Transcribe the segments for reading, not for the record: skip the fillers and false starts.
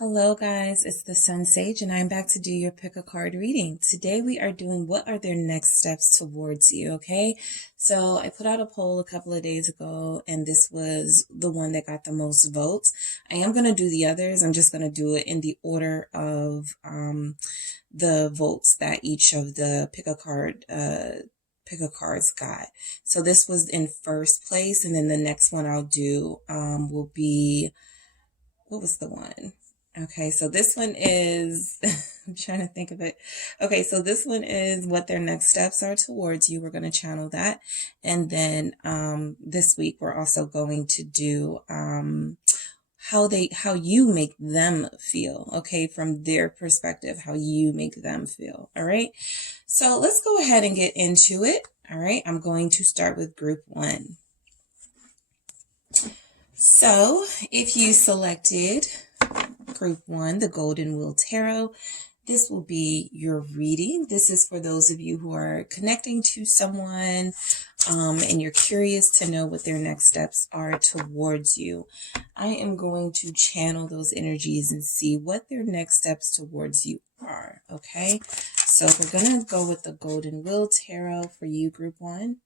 Hello guys, it's the Sun Sage and I'm back to do your pick a card reading. Today we are doing what are their next steps towards you, okay? So I put out a poll a couple of days ago and this was the one that got the most votes. I am going to do the others. I'm just going to do it in the order of the votes that each of the pick a cards got. So this was in first place, and then the next one I'll do will be, what was the one? Okay, so this one is, I'm trying to think of it. Okay, so this one is what their next steps are towards you. We're going to channel that. And then this week we're also going to do how you make them feel, okay, from their perspective, how you make them feel. All right, so let's go ahead and get into it. All right, I'm going to start with group one. So if you selected Group 1, the Golden Wheel Tarot, this will be your reading. This is for those of you who are connecting to someone and you're curious to know what their next steps are towards you. I am going to channel those energies and see what their next steps towards you are, okay? So we're going to go with the Golden Wheel Tarot for you, Group 1.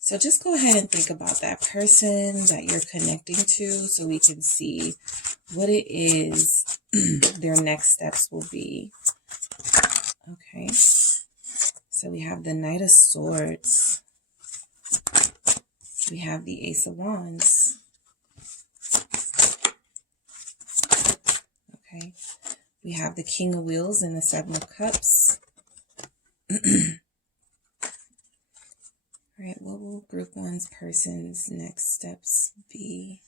So just go ahead and think about that person that you're connecting to so we can see what it is their next steps will be. Okay. So we have the Knight of Swords. We have the Ace of Wands. Okay. We have the King of Wheels and the Seven of Cups. All right, what will Group 1's person's next steps be?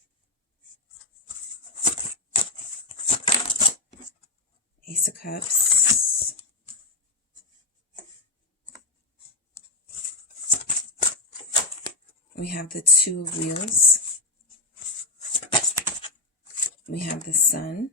Ace of Cups. We have the Two of Wheels. We have the Sun.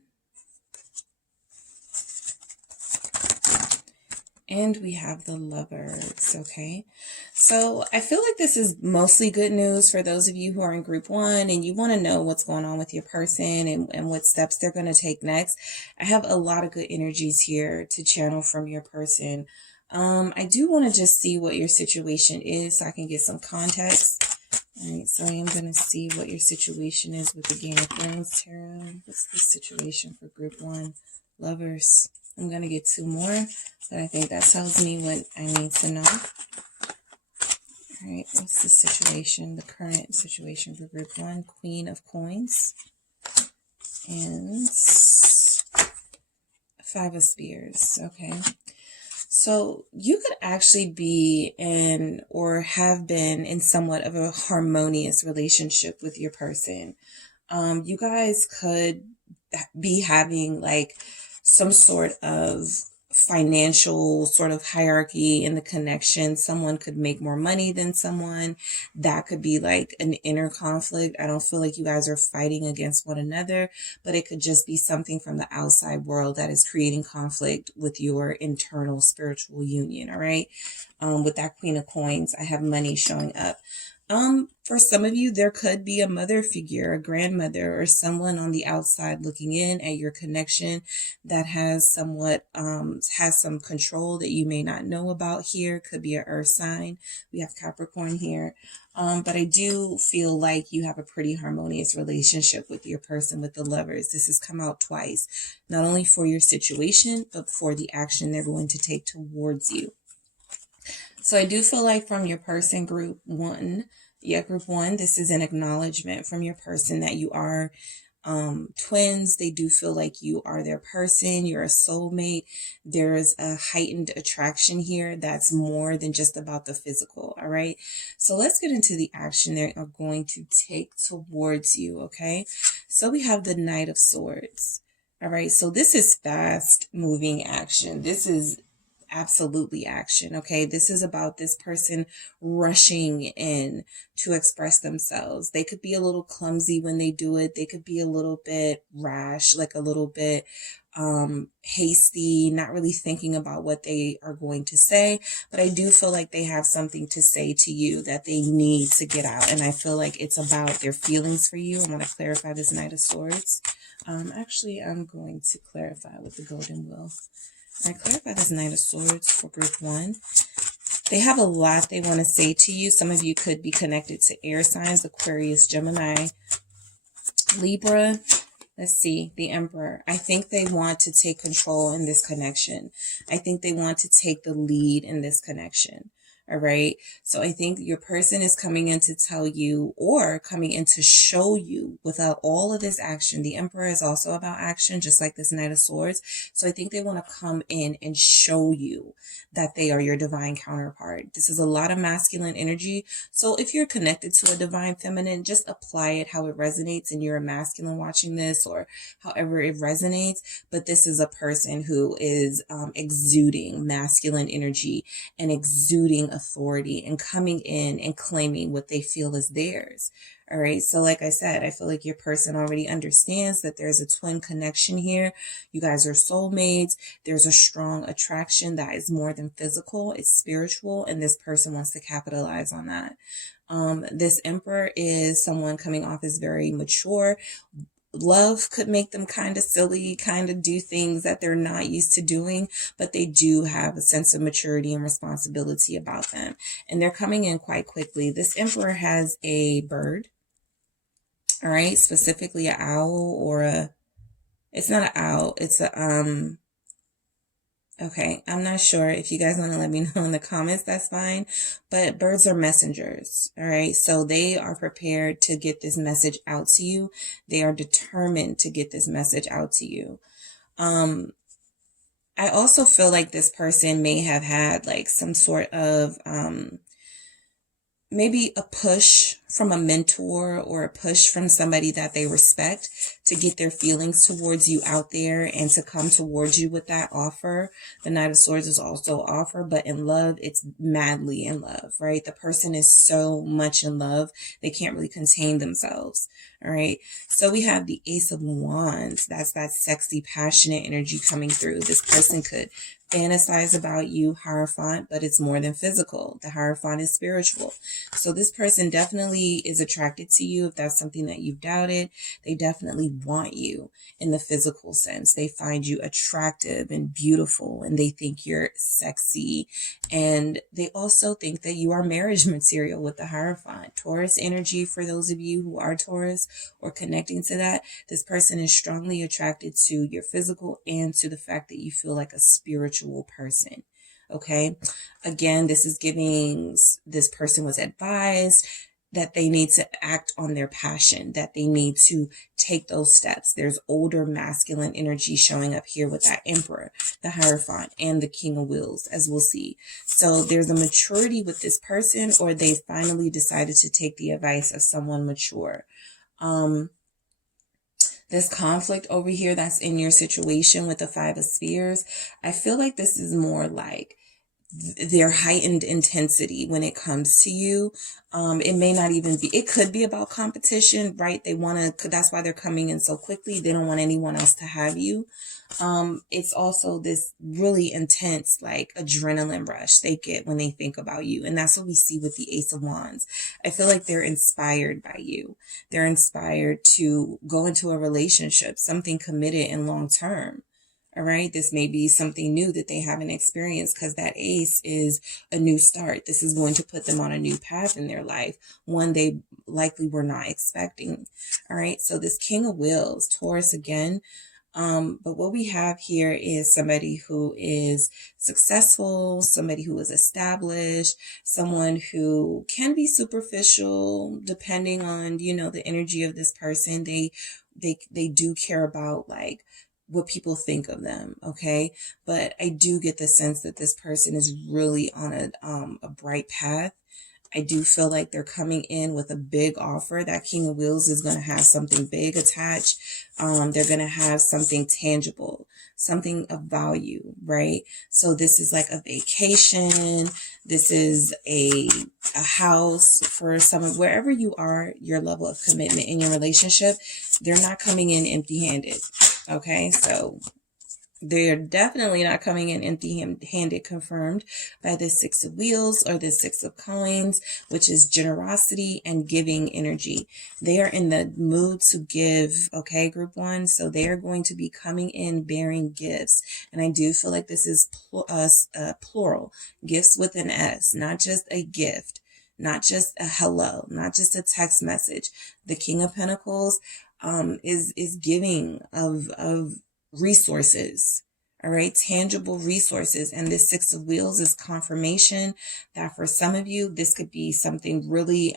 And we have the Lovers, okay? So I feel like this is mostly good news for those of you who are in Group 1 and you want to know what's going on with your person and what steps they're going to take next. I have a lot of good energies here to channel from your person. I do want to just see what your situation is so I can get some context. All right, so I am going to see what your situation is with the Game of Thrones Tarot. What's the situation for Group 1? Lovers. I'm going to get two more, but I think that tells me what I need to know. All right, what's the situation, the current situation for Group 1? Queen of Coins and Five of Spears, okay? So you could actually be in or have been in somewhat of a harmonious relationship with your person. You guys could be having like some sort of financial sort of hierarchy in the connection. Someone could make more money than someone. That could be like an inner conflict. I don't feel like you guys are fighting against one another, but it could just be something from the outside world that is creating conflict with your internal spiritual union. All right. With that Queen of Coins, I have money showing up. For some of you, there could be a mother figure, a grandmother, or someone on the outside looking in at your connection that has somewhat, has some control that you may not know about here. Could be an earth sign. We have Capricorn here. But I do feel like you have a pretty harmonious relationship with your person, with the Lovers. This has come out twice, not only for your situation, but for the action they're going to take towards you. So I do feel like from your person, Group 1, Group 1, this is an acknowledgement from your person that you are twins. They do feel like you are their person. You're a soulmate. There is a heightened attraction here that's more than just about the physical, all right? So let's get into the action they are going to take towards you, okay? So we have the Knight of Swords, all right? So this is fast-moving action. This is absolutely action, okay? This is about this person rushing in to express themselves. They could be a little clumsy when they do it. They could be a little bit rash, like a little bit hasty, not really thinking about what they are going to say, but I do feel like they have something to say to you that they need to get out. And I feel like it's about their feelings for you. I want to clarify this Knight of Swords. Actually, I'm going to clarify with the Golden Wheel. I clarify this Knight of Swords for group 1. They have a lot they want to say to you. Some of you could be connected to air signs, Aquarius, Gemini, Libra. Let's see, the Emperor. I think they want to take control in this connection. I think they want to take the lead in this connection. All right. So I think your person is coming in to tell you, or coming in to show you, without all of this action. The Emperor is also about action, just like this Knight of Swords. So I think they want to come in and show you that they are your divine counterpart. This is a lot of masculine energy. So if you're connected to a divine feminine, just apply it how it resonates, and you're a masculine watching this, or however it resonates. But this is a person who is exuding masculine energy and exuding authority and coming in and claiming what they feel is theirs. All right. So like I said, I feel like your person already understands that there's a twin connection here. You guys are soulmates. There's a strong attraction that is more than physical. It's spiritual. And this person wants to capitalize on that. This Emperor is someone coming off as very mature. Love could make them kind of silly, kind of do things that they're not used to doing, but they do have a sense of maturity and responsibility about them. And they're coming in quite quickly. This Emperor has a bird, all right, specifically an owl, or it's not an owl, it's a, okay, I'm not sure. If you guys want to let me know in the comments, that's fine. But birds are messengers, all right? So they are prepared to get this message out to you. They are determined to get this message out to you. I also feel like this person may have had like some sort of maybe a push from a mentor, or a push from somebody that they respect, to get their feelings towards you out there and to come towards you with that offer. The Knight of Swords is also offer, but in love, it's madly in love, right? The person is so much in love, they can't really contain themselves. All right. So we have the Ace of Wands. That's that sexy, passionate energy coming through. This person could fantasize about you, Hierophant, but it's more than physical. The Hierophant is spiritual. So this person definitely is attracted to you. If that's something that you've doubted, they definitely want you in the physical sense. They find you attractive and beautiful, and they think you're sexy. And they also think that you are marriage material with the Hierophant. Taurus energy, for those of you who are Taurus or connecting to that, this person is strongly attracted to your physical and to the fact that you feel like a spiritual person. Okay. Again, this is giving this person was advised that they need to act on their passion, that they need to take those steps. There's older masculine energy showing up here with that Emperor, the Hierophant, and the King of Wheels, as we'll see. So there's a maturity with this person, or they finally decided to take the advice of someone mature. This conflict over here that's in your situation with the Five of Spears, I feel like this is more like their heightened intensity when it comes to you. It may not even be, it could be about competition, right? They want to, that's why they're coming in so quickly. They don't want anyone else to have you. It's also this really intense, like, adrenaline rush they get when they think about you. And that's what we see with the Ace of Wands. I feel like they're inspired by you. They're inspired to go into a relationship, something committed and long term. All right. This may be something new that they haven't experienced, because that ace is a new start. This is going to put them on a new path in their life, one they likely were not expecting. All right. So this King of Wheels, Taurus again. But what we have here is somebody who is successful, somebody who is established, someone who can be superficial depending on, you know, the energy of this person. They do care about, like, what people think of them. Okay. But I do get the sense that this person is really on a bright path. I do feel like they're coming in with a big offer. That King of Wheels is going to have something big attached. They're going to have something tangible, something of value, right? So this is like a vacation. This is a house for someone, wherever you are, your level of commitment in your relationship. They're not coming in empty-handed. Okay, so They're definitely not coming in empty-handed, confirmed by the Six of Wheels or the Six of Coins, which is generosity and giving energy. They are in the mood to give, okay, group one. So they are going to be coming in bearing gifts. And I do feel like this is plural, gifts with an S, not just a gift, not just a hello, not just a text message. The King of Pentacles is giving of resources. All right, tangible resources. And this Six of Wheels is confirmation that for some of you, this could be something really,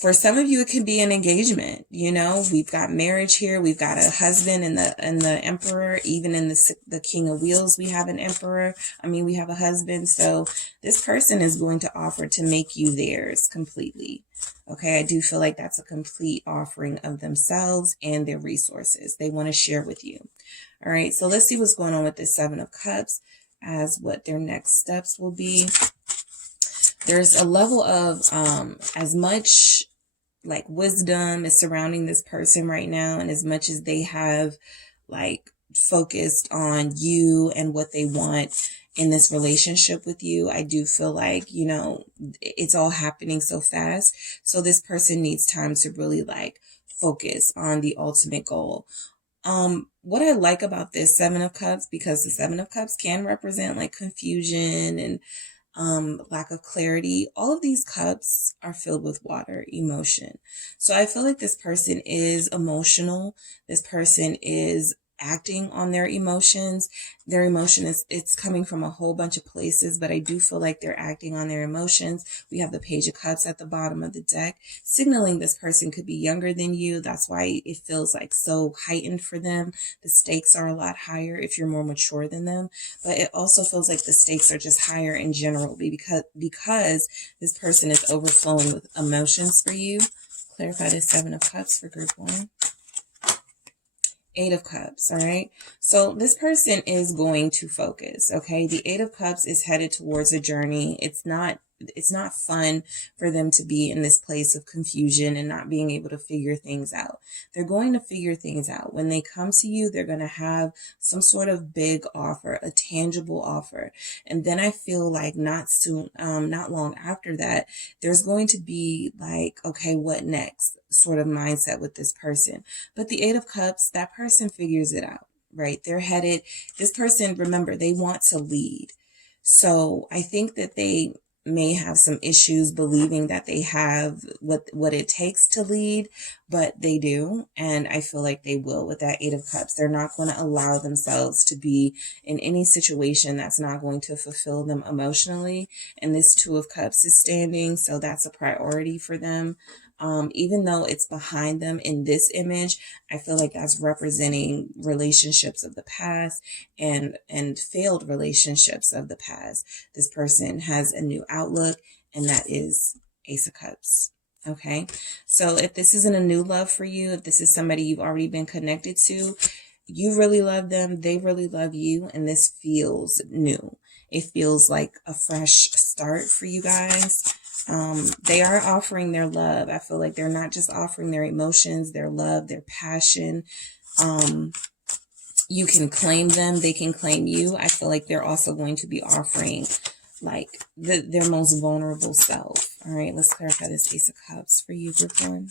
for some of you, it could be an engagement. You know, we've got marriage here. We've got a husband and the Emperor. Even in the King of Wheels, we have an Emperor. I mean, we have a husband. So this person is going to offer to make you theirs completely. Okay, I do feel like that's a complete offering of themselves and their resources they want to share with you. All right, so let's see what's going on with this Seven of Cups as what their next steps will be. There's a level of as much like wisdom is surrounding this person right now, and as much as they have like focused on you and what they want in this relationship with you, I do feel like, you know, it's all happening so fast. So this person needs time to really like focus on the ultimate goal. What I like about this Seven of Cups, because the Seven of Cups can represent like confusion and lack of clarity. All of these cups are filled with water, emotion. So I feel like this person is emotional. This person is acting on their emotions. Their emotion it's coming from a whole bunch of places, but I do feel like they're acting on their emotions. We have the Page of Cups at the bottom of the deck, signaling this person could be younger than you. That's why it feels like so heightened for them. The stakes are a lot higher if you're more mature than them, but it also feels like the stakes are just higher in general because this person is overflowing with emotions for you. Clarify this Seven of Cups for group one. Eight of Cups, all right? So this person is going to focus, okay? The Eight of Cups is headed towards a journey. It's not fun for them to be in this place of confusion and not being able to figure things out. They're going to figure things out. When they come to you, they're going to have some sort of big offer, a tangible offer. And then I feel like not long after that, there's going to be like, okay, what next sort of mindset with this person. But the Eight of Cups, that person figures it out, right? They're headed, this person, remember, they want to lead. So I think that they may have some issues believing that they have what it takes to lead, but they do. And I feel like they will with that Eight of Cups. They're not going to allow themselves to be in any situation that's not going to fulfill them emotionally. And this Two of Cups is standing, so that's a priority for them. Even though it's behind them in this image, I feel like that's representing relationships of the past and failed relationships of the past. This person has a new outlook, and that is Ace of Cups. Okay, so if this isn't a new love for you, if this is somebody you've already been connected to, you really love them, they really love you, and this feels new. It feels like a fresh start for you guys. They are offering their love. I feel like they're not just offering their emotions, their love, their passion. You can claim them. They can claim you. I feel like they're also going to be offering like their most vulnerable self. All right, let's clarify this Ace of Cups for you, group one.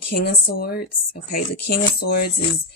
King of Swords. Okay, the King of Swords is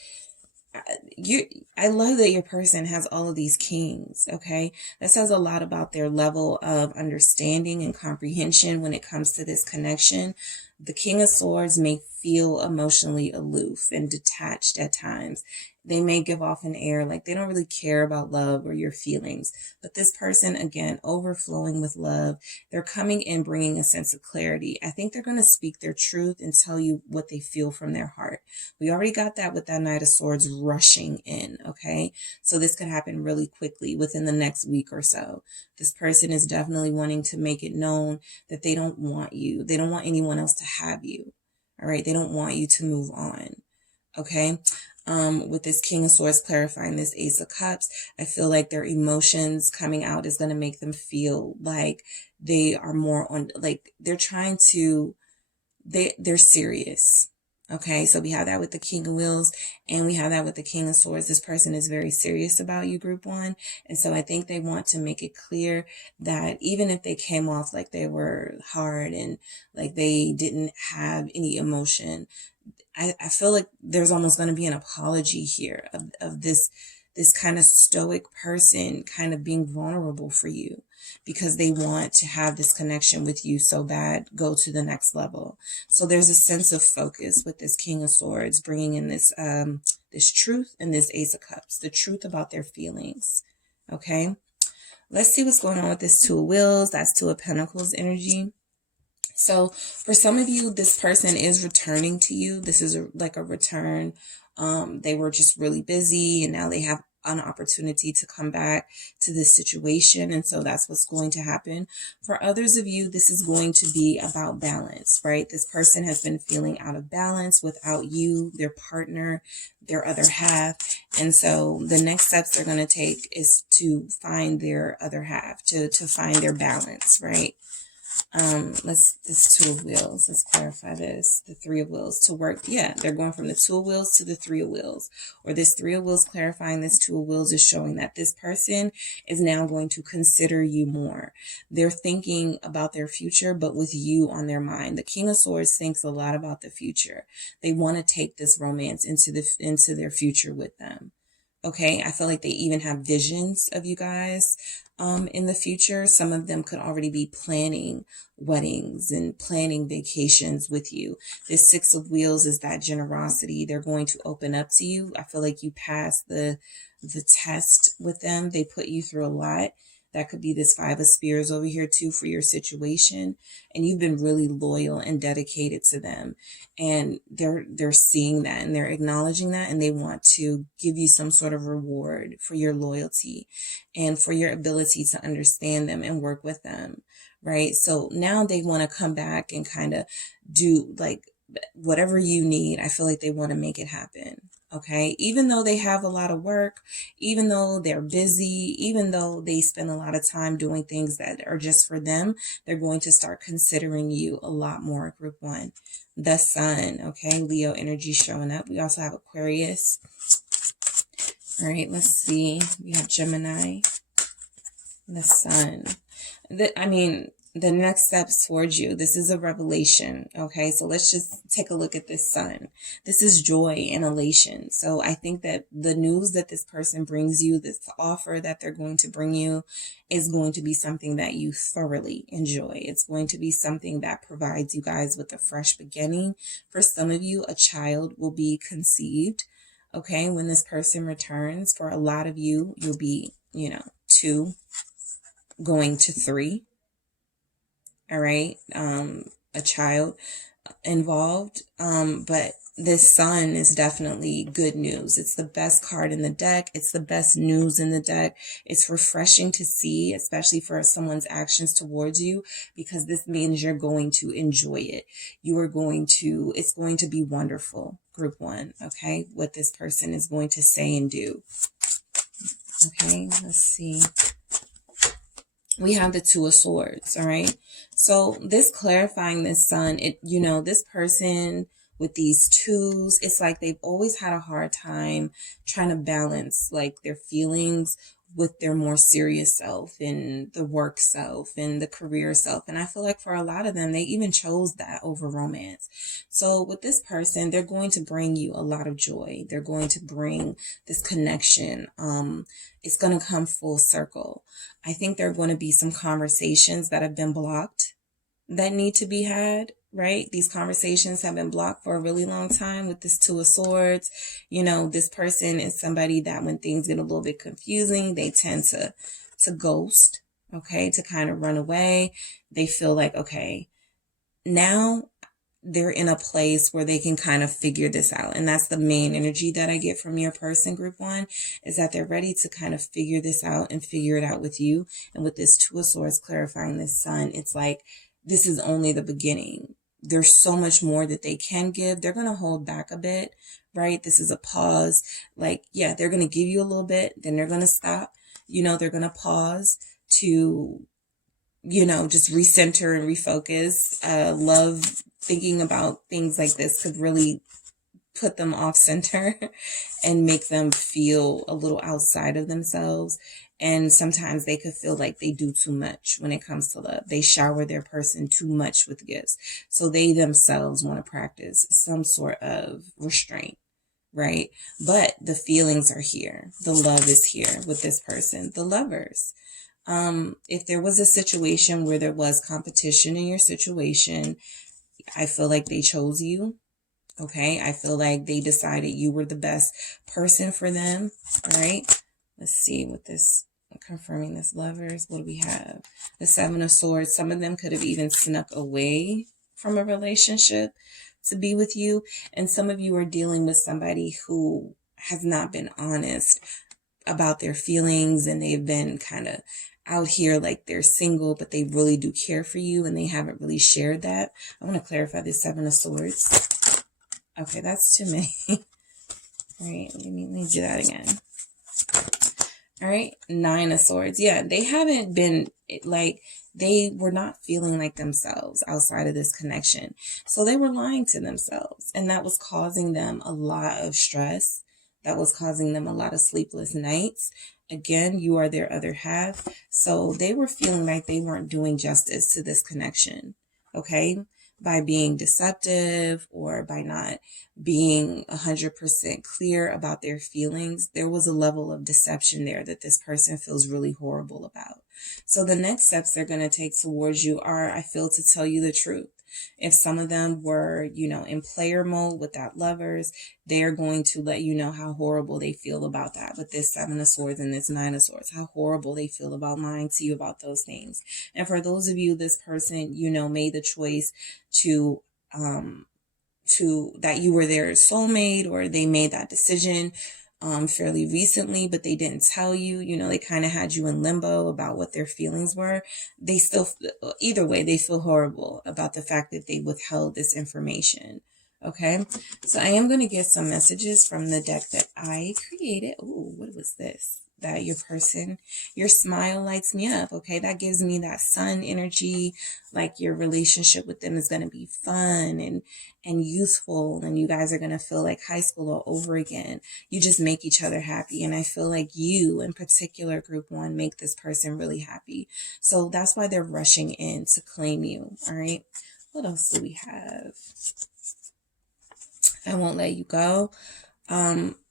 I love that your person has all of these kings, okay? That says a lot about their level of understanding and comprehension when it comes to this connection. The King of Swords may feel emotionally aloof and detached at times. They may give off an air like they don't really care about love or your feelings. But this person, again, overflowing with love, they're coming in bringing a sense of clarity. I think they're going to speak their truth and tell you what they feel from their heart. We already got that with that Knight of Swords rushing in, okay? So this could happen really quickly within the next week or so. This person is definitely wanting to make it known that they don't want you. They don't want anyone else to have you, all right? They don't want you to move on, okay? With this King of Swords clarifying this Ace of Cups, I feel like their emotions coming out is going to make them feel like they are more on, like they're trying to, they're serious. Okay, so we have that with the King of Wheels, and we have that with the King of Swords. This person is very serious about you, group one. And so I think they want to make it clear that even if they came off like they were hard and like they didn't have any emotion, I feel like there's almost going to be an apology here of this kind of stoic person kind of being vulnerable for you, because they want to have this connection with you so bad, go to the next level. So there's a sense of focus with this King of Swords, bringing in this this truth and this Ace of Cups, the truth about their feelings. Okay, let's see what's going on with this Two of Wheels. That's Two of Pentacles energy. So for some of you, this person is returning to you. This is like a return. They were just really busy, and now they have an opportunity to come back to this situation. And so that's what's going to happen. For others of you, this is going to be about balance, right? This person has been feeling out of balance without you, their partner, their other half. And so the next steps they're going to take is to find their other half, to find their balance, right? This Two of Wheels, let's clarify this. The Three of Wheels to work. Yeah, they're going from the Two of Wheels to the Three of Wheels, or this Three of Wheels clarifying this Two of Wheels is showing that this person is now going to consider you more. They're thinking about their future, but with you on their mind. The King of Swords thinks a lot about the future. They want to take this romance into their future with them. Okay, I feel like they even have visions of you guys in the future. Some of them could already be planning weddings and planning vacations with you. This Six of Wheels is that generosity. They're going to open up to you. I feel like you passed the test with them. They put you through a lot. That could be this Five of Spears over here too for your situation. And you've been really loyal and dedicated to them. And they're seeing that and they're acknowledging that, and they want to give you some sort of reward for your loyalty and for your ability to understand them and work with them, right? So now they want to come back and kind of do like whatever you need. I feel like they want to make it happen. Okay, even though they have a lot of work, even though they're busy, even though they spend a lot of time doing things that are just for them, they're going to start considering you a lot more, group one. The Sun, okay, Leo energy showing up. We also have Aquarius. All right, let's see. We have Gemini, the Sun. The next steps towards you. This is a revelation. Okay, so let's just take a look at this Sun. This is joy and elation. So I think that the news that this person brings you, this offer that they're going to bring you, is going to be something that you thoroughly enjoy. It's going to be something that provides you guys with a fresh beginning. For some of you, a child will be conceived. Okay, when this person returns. For a lot of you, you'll be, 2 going to 3. All right, a child involved, but this Sun is definitely good news. It's the best card in the deck. It's the best news in the deck. It's refreshing to see, especially for someone's actions towards you, because this means you're going to enjoy it. It's going to be wonderful, group one, okay, what this person is going to say and do. Okay, let's see. We have the Two of Swords, all right? So this clarifying this Sun, this person with these twos, it's like they've always had a hard time trying to balance like their feelings with their more serious self and the work self and the career self. And I feel like for a lot of them, they even chose that over romance. So with this person, they're going to bring you a lot of joy. They're going to bring this connection. It's going to come full circle. I think there are going to be some conversations that have been blocked that need to be had, right? These conversations have been blocked for a really long time with this Two of Swords. This person is somebody that when things get a little bit confusing, they tend to ghost, okay, to kind of run away. They feel like, okay, now they're in a place where they can kind of figure this out. And that's the main energy that I get from your person, group one, is that they're ready to kind of figure this out and figure it out with you. And with this Two of Swords clarifying this Sun, it's like, this is only the beginning. There's so much more that they can give. They're going to hold back a bit, right? This is a pause. Like, yeah, they're going to give you a little bit, then they're going to stop. They're going to pause to just recenter and refocus. Love thinking about things like this could really put them off center and make them feel a little outside of themselves. And sometimes they could feel like they do too much when it comes to love. They shower their person too much with gifts. So they themselves want to practice some sort of restraint, right? But the feelings are here. The love is here with this person, the lovers. If there was a situation where there was competition in your situation, I feel like they chose you. Okay, I feel like they decided you were the best person for them. All right, let's see what this, confirming this lovers. What do we have? The Seven of Swords. Some of them could have even snuck away from a relationship to be with you. And some of you are dealing with somebody who has not been honest about their feelings, and they've been kind of out here like they're single, but they really do care for you and they haven't really shared that. I want to clarify this Seven of Swords. Okay, that's too many. All right, let me do that again. All right, Nine of Swords. Yeah, they haven't been, like, they were not feeling like themselves outside of this connection. So they were lying to themselves, and that was causing them a lot of stress. That was causing them a lot of sleepless nights. Again, you are their other half. So they were feeling like they weren't doing justice to this connection. Okay, by being deceptive or by not being 100% clear about their feelings, there was a level of deception there that this person feels really horrible about. So the next steps they're going to take towards you are, I feel, to tell you the truth. If some of them were, in player mode with that lovers, they're going to let you know how horrible they feel about that. With this Seven of Swords and this Nine of Swords, how horrible they feel about lying to you about those things. And for those of you, this person, made the choice to that you were their soulmate, or they made that decision fairly recently, but they didn't tell you, they kind of had you in limbo about what their feelings were. They still, either way, they feel horrible about the fact that they withheld this information. Okay, so I am going to get some messages from the deck that I created. Ooh, what was this? That your person, your smile lights me up. Okay, that gives me that sun energy, like your relationship with them is going to be fun and youthful, and you guys are going to feel like high school all over again. You just make each other happy, and I feel like you in particular, group one, make this person really happy. So that's why they're rushing in to claim you. All right, what else do we have? I won't let you go.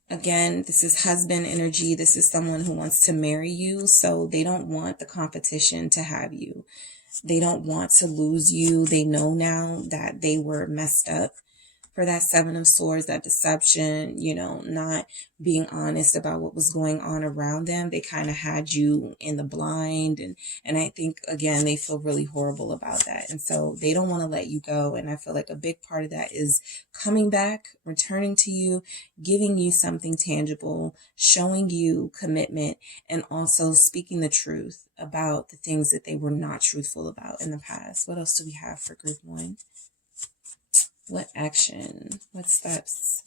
Again, this is husband energy. This is someone who wants to marry you. So they don't want the competition to have you. They don't want to lose you. They know now that they were messed up for that Seven of Swords, that deception, not being honest about what was going on around them. They kind of had you in the blind. And I think, again, they feel really horrible about that. And so they don't want to let you go. And I feel like a big part of that is coming back, returning to you, giving you something tangible, showing you commitment, and also speaking the truth about the things that they were not truthful about in the past. What else do we have for group one? What action? What steps?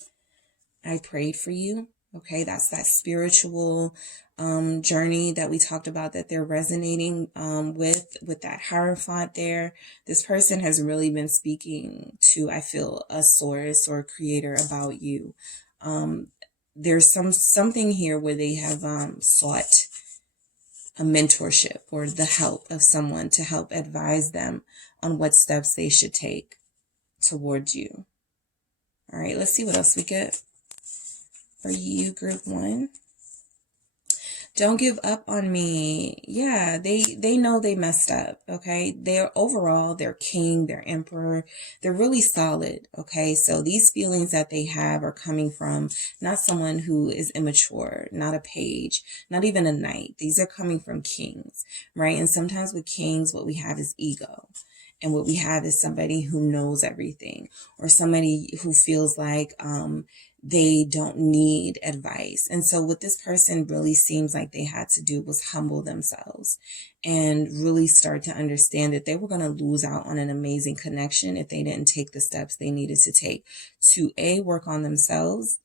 I prayed for you. Okay, that's that spiritual journey that we talked about that they're resonating with that Hierophant there. This person has really been speaking to, I feel, a source or a creator about you. There's something here where they have sought a mentorship or the help of someone to help advise them on what steps they should take towards you. All right, let's see what else we get for you, group one. Don't give up on me. Yeah, they know they messed up, okay? They're overall, they're king, they're emperor. They're really solid, okay? So these feelings that they have are coming from not someone who is immature, not a page, not even a knight. These are coming from kings, right? And sometimes with kings, what we have is ego. And what we have is somebody who knows everything, or somebody who feels like they don't need advice. And so what this person really seems like they had to do was humble themselves and really start to understand that they were going to lose out on an amazing connection if they didn't take the steps they needed to take to work on themselves,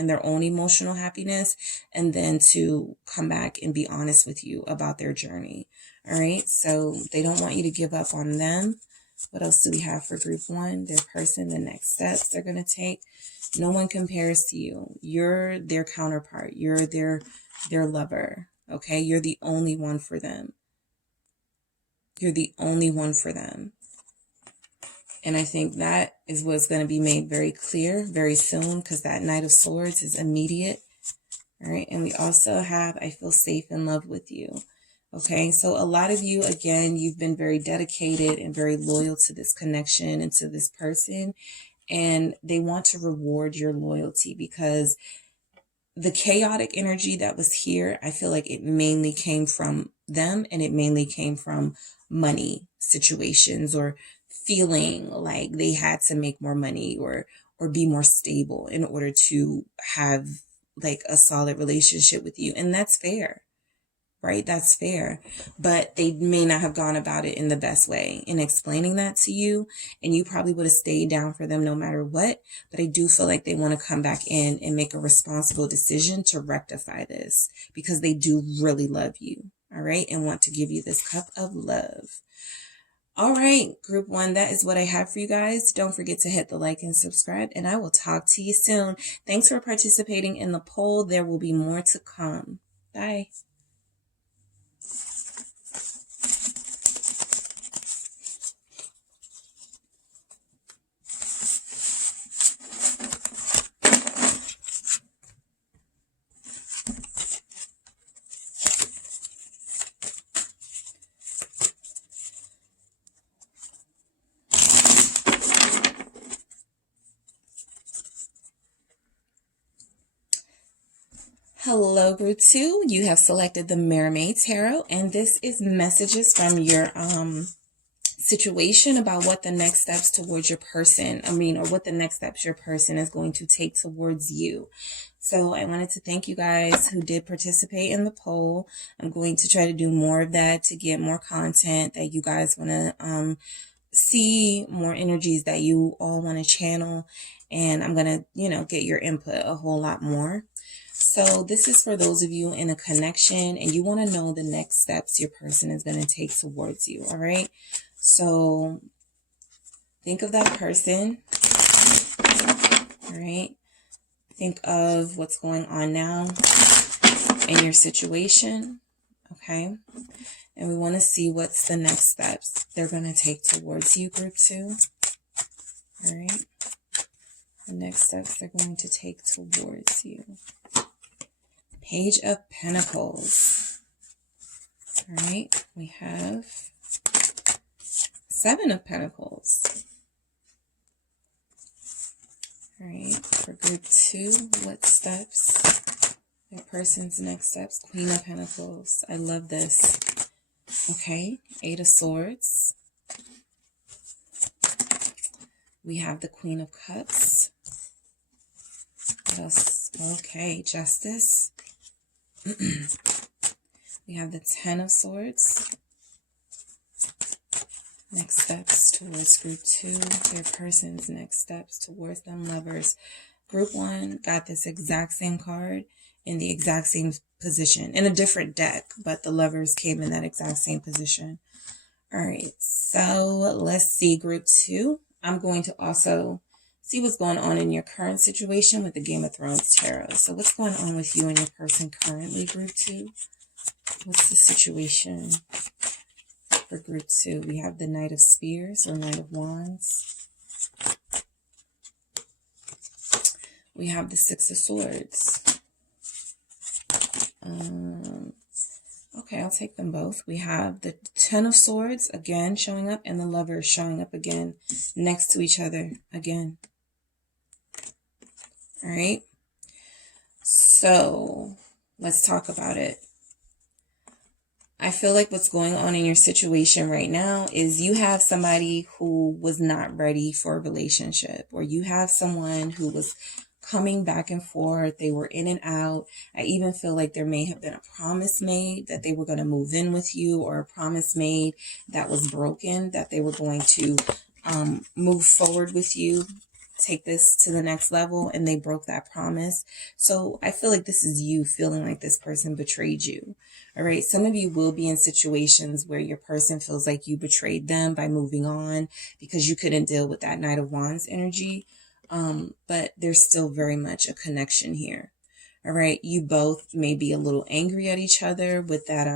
and their own emotional happiness, and then to come back and be honest with you about their journey. All right. So they don't want you to give up on them. What else do we have for group 1? Their person, the next steps they're going to take. No one compares to you. You're their counterpart. You're their lover. Okay. You're the only one for them. You're the only one for them. And I think that is what's going to be made very clear very soon, because that Knight of Swords is immediate. All right. And we also have, I feel safe in love with you. Okay. So a lot of you, again, you've been very dedicated and very loyal to this connection and to this person. And they want to reward your loyalty, because the chaotic energy that was here, I feel like it mainly came from them, and it mainly came from money situations, or feeling like they had to make more money or be more stable in order to have like a solid relationship with you. And that's fair, right? That's fair. But they may not have gone about it in the best way in explaining that to you. And you probably would have stayed down for them no matter what. But I do feel like they want to come back in and make a responsible decision to rectify this, because they do really love you. All right. And want to give you this cup of love. All right, group 1, that is what I have for you guys. Don't forget to hit the like and subscribe, and I will talk to you soon. Thanks for participating in the poll. There will be more to come. Bye. Hello, group 2. You have selected the Mermaid Tarot, and this is messages from your situation about what the next steps towards your person, or what the next steps your person is going to take towards you. So I wanted to thank you guys who did participate in the poll. I'm going to try to do more of that to get more content that you guys want to see, more energies that you all want to channel, and I'm going to, get your input a whole lot more. So this is for those of you in a connection and you want to know the next steps your person is going to take towards you. All right. So think of that person. All right. Think of what's going on now in your situation. Okay. And we want to see what's the next steps they're going to take towards you, group 2. All right. The next steps they're going to take towards you. Page of Pentacles. All right, we have 7 of Pentacles. All right, for group 2, what steps? Your person's next steps. Queen of Pentacles. I love this. Okay, 8 of Swords. We have the Queen of Cups. What else? Okay, Justice. We have the 10 of Swords. Next steps towards group 2. Their person's next steps towards them. Lovers. Group 1 got this exact same card in the exact same position. In a different deck, but the Lovers came in that exact same position. All right, so let's see group 2. I'm going to also see what's going on in your current situation with the Game of Thrones Tarot. So what's going on with you and your person currently, group 2? What's the situation for group 2? We have the Knight of Spears or Knight of Wands. We have the 6 of Swords. Okay, I'll take them both. We have the 10 of Swords again showing up, and the Lovers showing up again next to each other again. All right, so let's talk about it. I feel like what's going on in your situation right now is you have somebody who was not ready for a relationship, or you have someone who was coming back and forth. They were in and out. I even feel like there may have been a promise made that they were going to move in with you, or a promise made that was broken, that they were going to move forward with you take this to the next level and they broke that promise. So I feel like this is you feeling like this person betrayed you. All right. Some of you will be in situations where your person feels like you betrayed them by moving on because you couldn't deal with that Knight of Wands energy. But there's still very much a connection here. All right. You both may be a little angry at each other with that,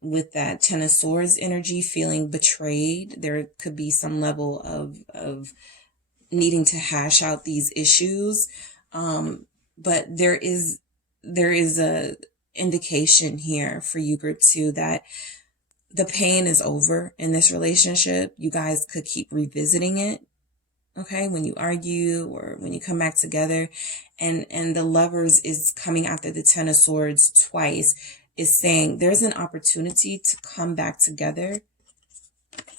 with that Ten of Swords energy, feeling betrayed. There could be some level of needing to hash out these issues. But there is a indication here for you, group 2, that the pain is over in this relationship. You guys could keep revisiting it. Okay. When you argue or when you come back together, and the Lovers is coming after the Ten of Swords twice, is saying there's an opportunity to come back together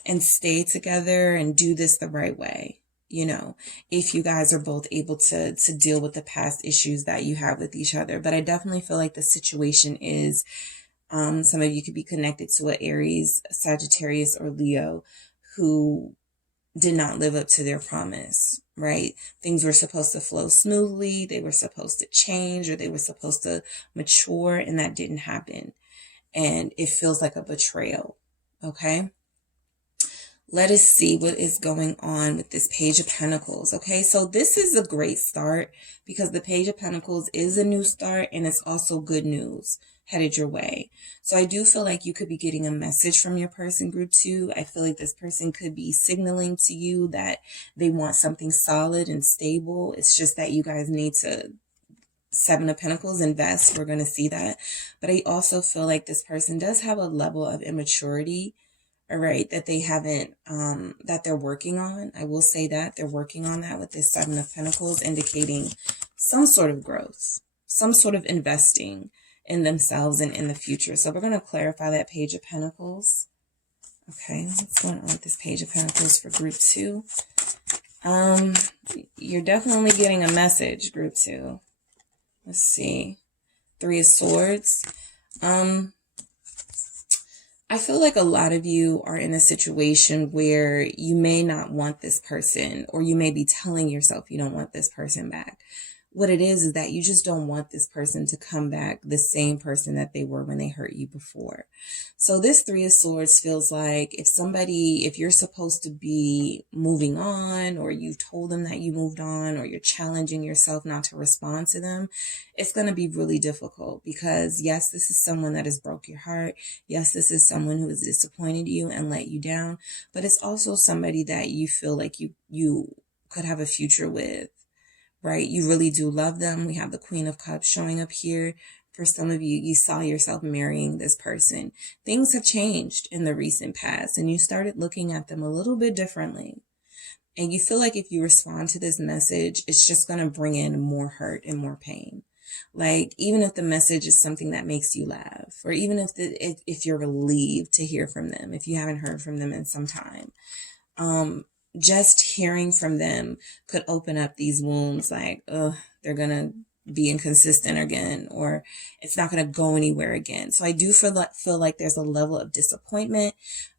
and stay together and do this the right way. You know, if you guys are both able to deal with the past issues that you have with each other. But I definitely feel like the situation is, some of you could be connected to an Aries, Sagittarius, or Leo who did not live up to their promise, right? Things were supposed to flow smoothly. They were supposed to change, or they were supposed to mature, and that didn't happen. And it feels like a betrayal. Okay. Let us see what is going on with this Page of Pentacles. Okay, so this is a great start because the Page of Pentacles is a new start, and it's also good news headed your way. So I do feel like you could be getting a message from your person, group 2. I feel like this person could be signaling to you that they want something solid and stable. It's just that you guys need to, Seven of Pentacles, invest. We're going to see that. But I also feel like this person does have a level of immaturity, all right, that they haven't, that they're working on. I will say that they're working on that with this Seven of Pentacles, indicating some sort of growth, some sort of investing in themselves and in the future. So we're going to clarify that Page of Pentacles. Okay, what's going on with this Page of Pentacles for group 2? You're definitely getting a message, group 2. Let's see. Three of Swords. I feel like a lot of you are in a situation where you may not want this person, or you may be telling yourself you don't want this person back. What it is that you just don't want this person to come back the same person that they were when they hurt you before. So this Three of Swords feels like if you're supposed to be moving on, or you've told them that you moved on, or you're challenging yourself not to respond to them, it's going to be really difficult because yes, this is someone that has broke your heart. Yes, this is someone who has disappointed you and let you down, but it's also somebody that you feel like you could have a future with. Right? You really do love them. We have the Queen of Cups showing up here. For some of you, you saw yourself marrying this person. Things have changed in the recent past, and you started looking at them a little bit differently. And you feel like if you respond to this message, it's just going to bring in more hurt and more pain. Like, even if the message is something that makes you laugh, or even if you're relieved to hear from them, if you haven't heard from them in some time, just hearing from them could open up these wounds, like, they're going to be inconsistent again, or it's not going to go anywhere again. So I do feel like there's a level of disappointment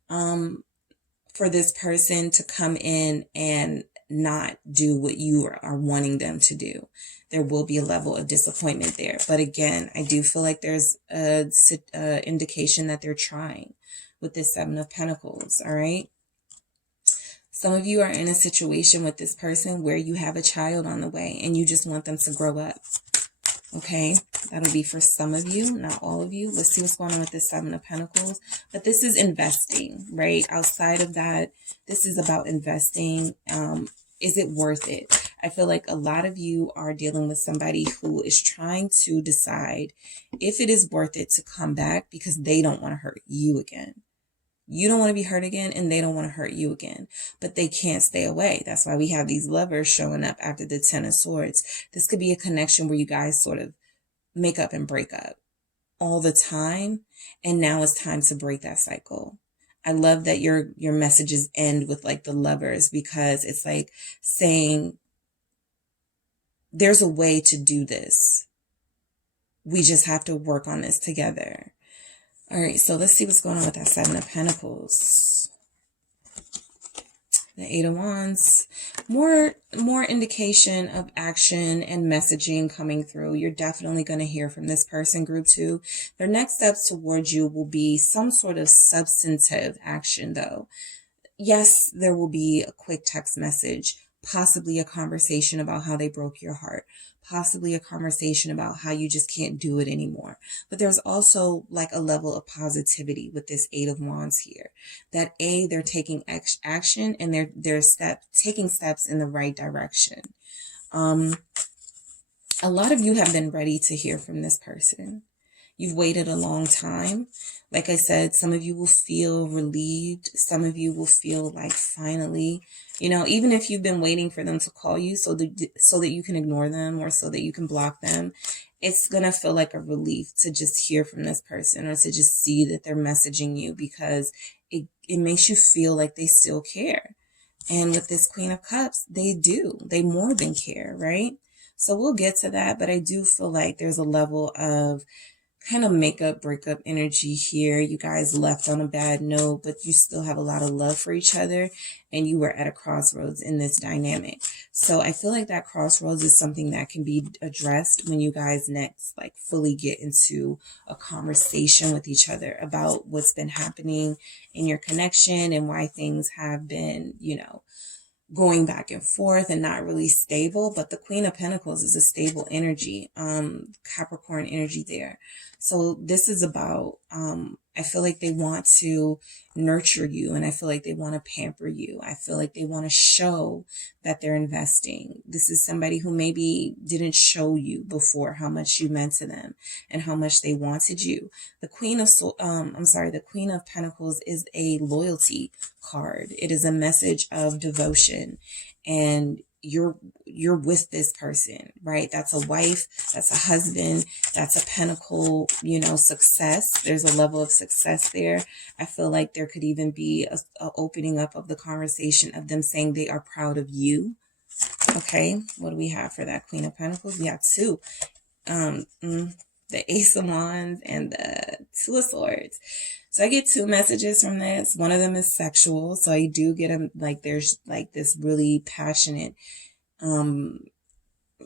for this person to come in and not do what you are wanting them to do. There will be a level of disappointment there. But again, I do feel like there's a indication that they're trying with this Seven of Pentacles, all right? Some of you are in a situation with this person where you have a child on the way and you just want them to grow up. Okay, that'll be for some of you, not all of you. Let's see what's going on with this Seven of Pentacles. But this is investing, right? Outside of that, this is about investing. Is it worth it? I feel like a lot of you are dealing with somebody who is trying to decide if it is worth it to come back because they don't want to hurt you again. You don't want to be hurt again, and they don't want to hurt you again, but they can't stay away. That's why we have these Lovers showing up after the Ten of Swords. This could be a connection where you guys sort of make up and break up all the time, and now it's time to break that cycle. I love that your messages end with like the Lovers, because it's like saying there's a way to do this. We just have to work on this together. All right, so let's see what's going on with that Seven of Pentacles. The Eight of Wands, more indication of action and messaging coming through. You're definitely going to hear from this person, group 2. Their next steps towards you will be some sort of substantive action, though. Yes, there will be a quick text message, possibly a conversation about how they broke your heart, possibly a conversation about how you just can't do it anymore. But there's also like a level of positivity with this Eight of Wands here, that they're taking action and they're taking steps in the right direction. A lot of you have been ready to hear from this person. You've waited a long time. Like I said, some of you will feel relieved. Some of you will feel like finally, even if you've been waiting for them to call you so that you can ignore them or so that you can block them, it's going to feel like a relief to just hear from this person or to just see that they're messaging you, because it makes you feel like they still care. And with this Queen of Cups, they do. They more than care, right? So we'll get to that, but I do feel like there's a level of kind of breakup energy here. You guys left on a bad note, but you still have a lot of love for each other, and you were at a crossroads in this dynamic. So I feel like that crossroads is something that can be addressed when you guys next fully get into a conversation with each other about what's been happening in your connection and why things have been, going back and forth and not really stable. But the Queen of Pentacles is a stable energy, Capricorn energy there. So this is about, I feel like they want to nurture you, and I feel like they want to pamper you. I feel like they want to show that they're investing. This is somebody who maybe didn't show you before how much you meant to them and how much they wanted you. The Queen of Pentacles is a loyalty card. It is a message of devotion, and you're with this person, right? That's a wife, that's a husband, that's a pentacle, success. There's a level of success there. I feel like there could even be a opening up of the conversation of them saying they are proud of you. Okay, what do we have for that Queen of Pentacles? We have 2. The Ace of Wands and the 2 of Swords. So I get 2 messages from this. One of them is sexual. So I do get there's this really passionate,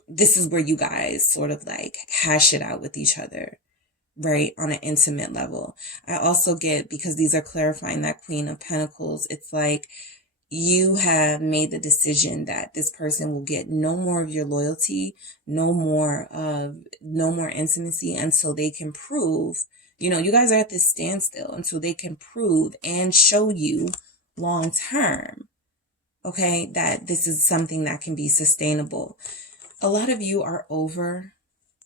this is where you guys sort of hash it out with each other, right? On an intimate level. I also get, because these are clarifying that Queen of Pentacles, it's like you have made the decision that this person will get no more of your loyalty, no more intimacy until they can prove, you guys are at this standstill until they can prove and show you long term, okay, that this is something that can be sustainable. A lot of you are over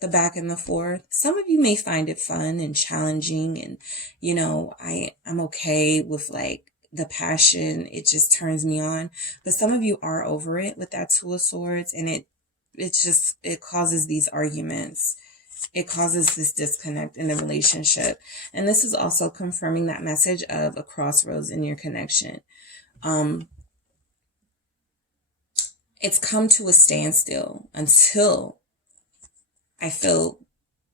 the back and the forth. Some of you may find it fun and challenging, and I'm okay with the passion. It just turns me on. But some of you are over it with that 2 of Swords, and it causes these arguments. It causes this disconnect in the relationship. And this is also confirming that message of a crossroads in your connection. It's come to a standstill until I feel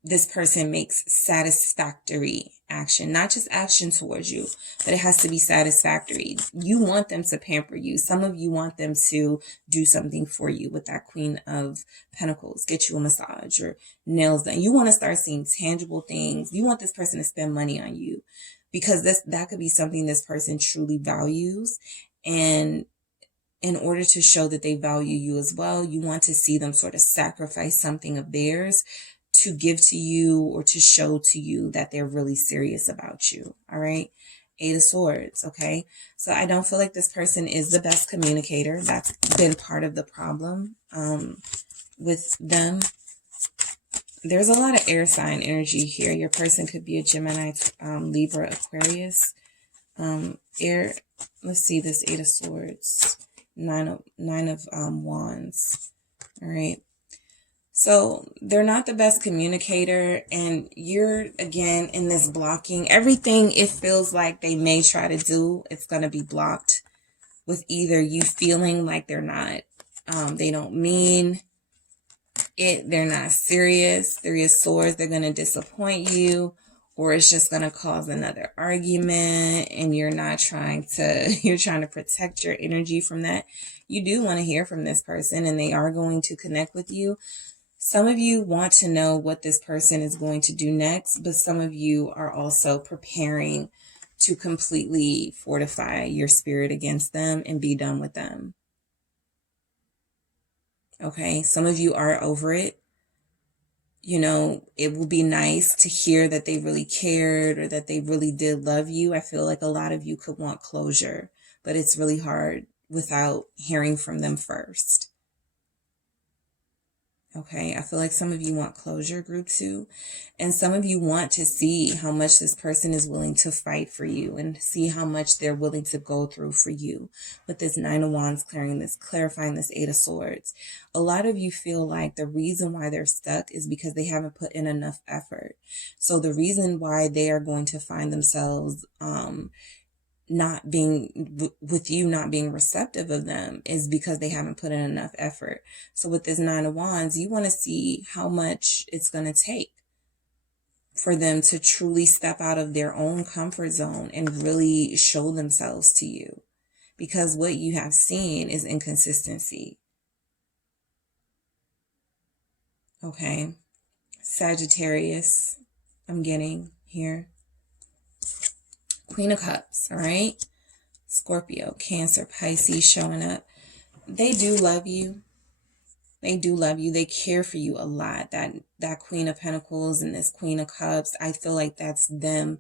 this person makes satisfactory action, not just action towards you, but it has to be satisfactory. You want them to pamper you. Some of you want them to do something for you with that Queen of Pentacles, get you a massage or nails done. You want to start seeing tangible things. You want this person to spend money on you, because that could be something this person truly values. And in order to show that they value you as well, you want to see them sort of sacrifice something of theirs to give to you or to show to you that they're really serious about you. All right. 8 of Swords. Okay. So I don't feel like this person is the best communicator. That's been part of the problem with them. There's a lot of air sign energy here. Your person could be a Gemini, Libra, Aquarius. Let's see this 8 of Swords. 9 of Wands. All right. So they're not the best communicator, and you're, again, in this blocking. Everything it feels like they may try to do, it's going to be blocked with either you feeling like they're not, they don't mean it, they're not serious. 3 of Swords, they're going to disappoint you, or it's just going to cause another argument, and you're trying to protect your energy from that. You do want to hear from this person, and they are going to connect with you. Some of you want to know what this person is going to do next, but some of you are also preparing to completely fortify your spirit against them and be done with them. Okay, some of you are over it. You know, it will be nice to hear that they really cared or that they really did love you. I feel like a lot of you could want closure, but it's really hard without hearing from them first. Okay, I feel like some of you want closure, group 2, and some of you want to see how much this person is willing to fight for you and see how much they're willing to go through for you. With this 9 of Wands clarifying this 8 of Swords. A lot of you feel like the reason why they're stuck is because they haven't put in enough effort. So the reason why they are going to find themselves not being receptive of them is because they haven't put in enough effort. So with this 9 of Wands, you want to see how much it's going to take for them to truly step out of their own comfort zone and really show themselves to you, because what you have seen is inconsistency. Okay, Sagittarius, I'm getting here. Queen of Cups, all right? Scorpio, Cancer, Pisces showing up. They do love you. They do love you. They care for you a lot. That Queen of Pentacles and this Queen of Cups, I feel like that's them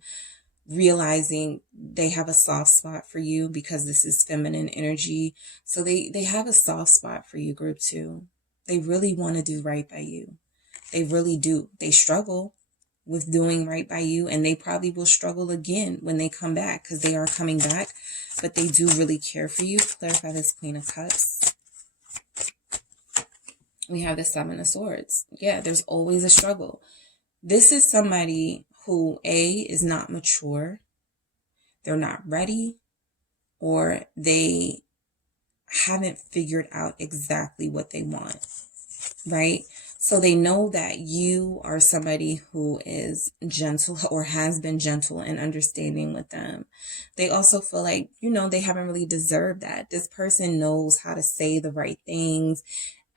realizing they have a soft spot for you because this is feminine energy. So they have a soft spot for you, group 2. They really want to do right by you. They really do. They struggle with doing right by you, and they probably will struggle again when they come back, because they are coming back, but they do really care for you. Clarify this Queen of Cups. We have the 7 of Swords. Yeah, there's always a struggle. This is somebody who, A, is not mature, they're not ready, or they haven't figured out exactly what they want, right? So they know that you are somebody who is gentle or has been gentle and understanding with them. They also feel like, they haven't really deserved that. This person knows how to say the right things.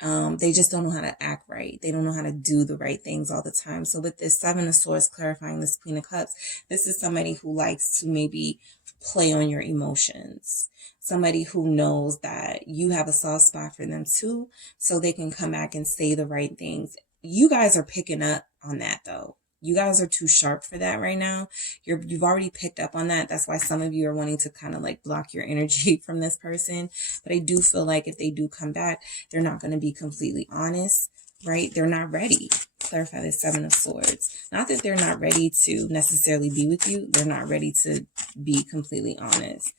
They just don't know how to act right. They don't know how to do the right things all the time. So with this 7 of Swords clarifying this Queen of Cups, this is somebody who likes to maybe play on your emotions. Somebody who knows that you have a soft spot for them too, so they can come back and say the right things. You guys are picking up on that though. You guys are too sharp for that right now. You've already picked up on that. That's why some of you are wanting to kind of like block your energy from this person. But I do feel like if they do come back, they're not going to be completely honest, right? They're not ready. Clarify this 7 of Swords. Not that they're not ready to necessarily be with you. They're not ready to be completely honest.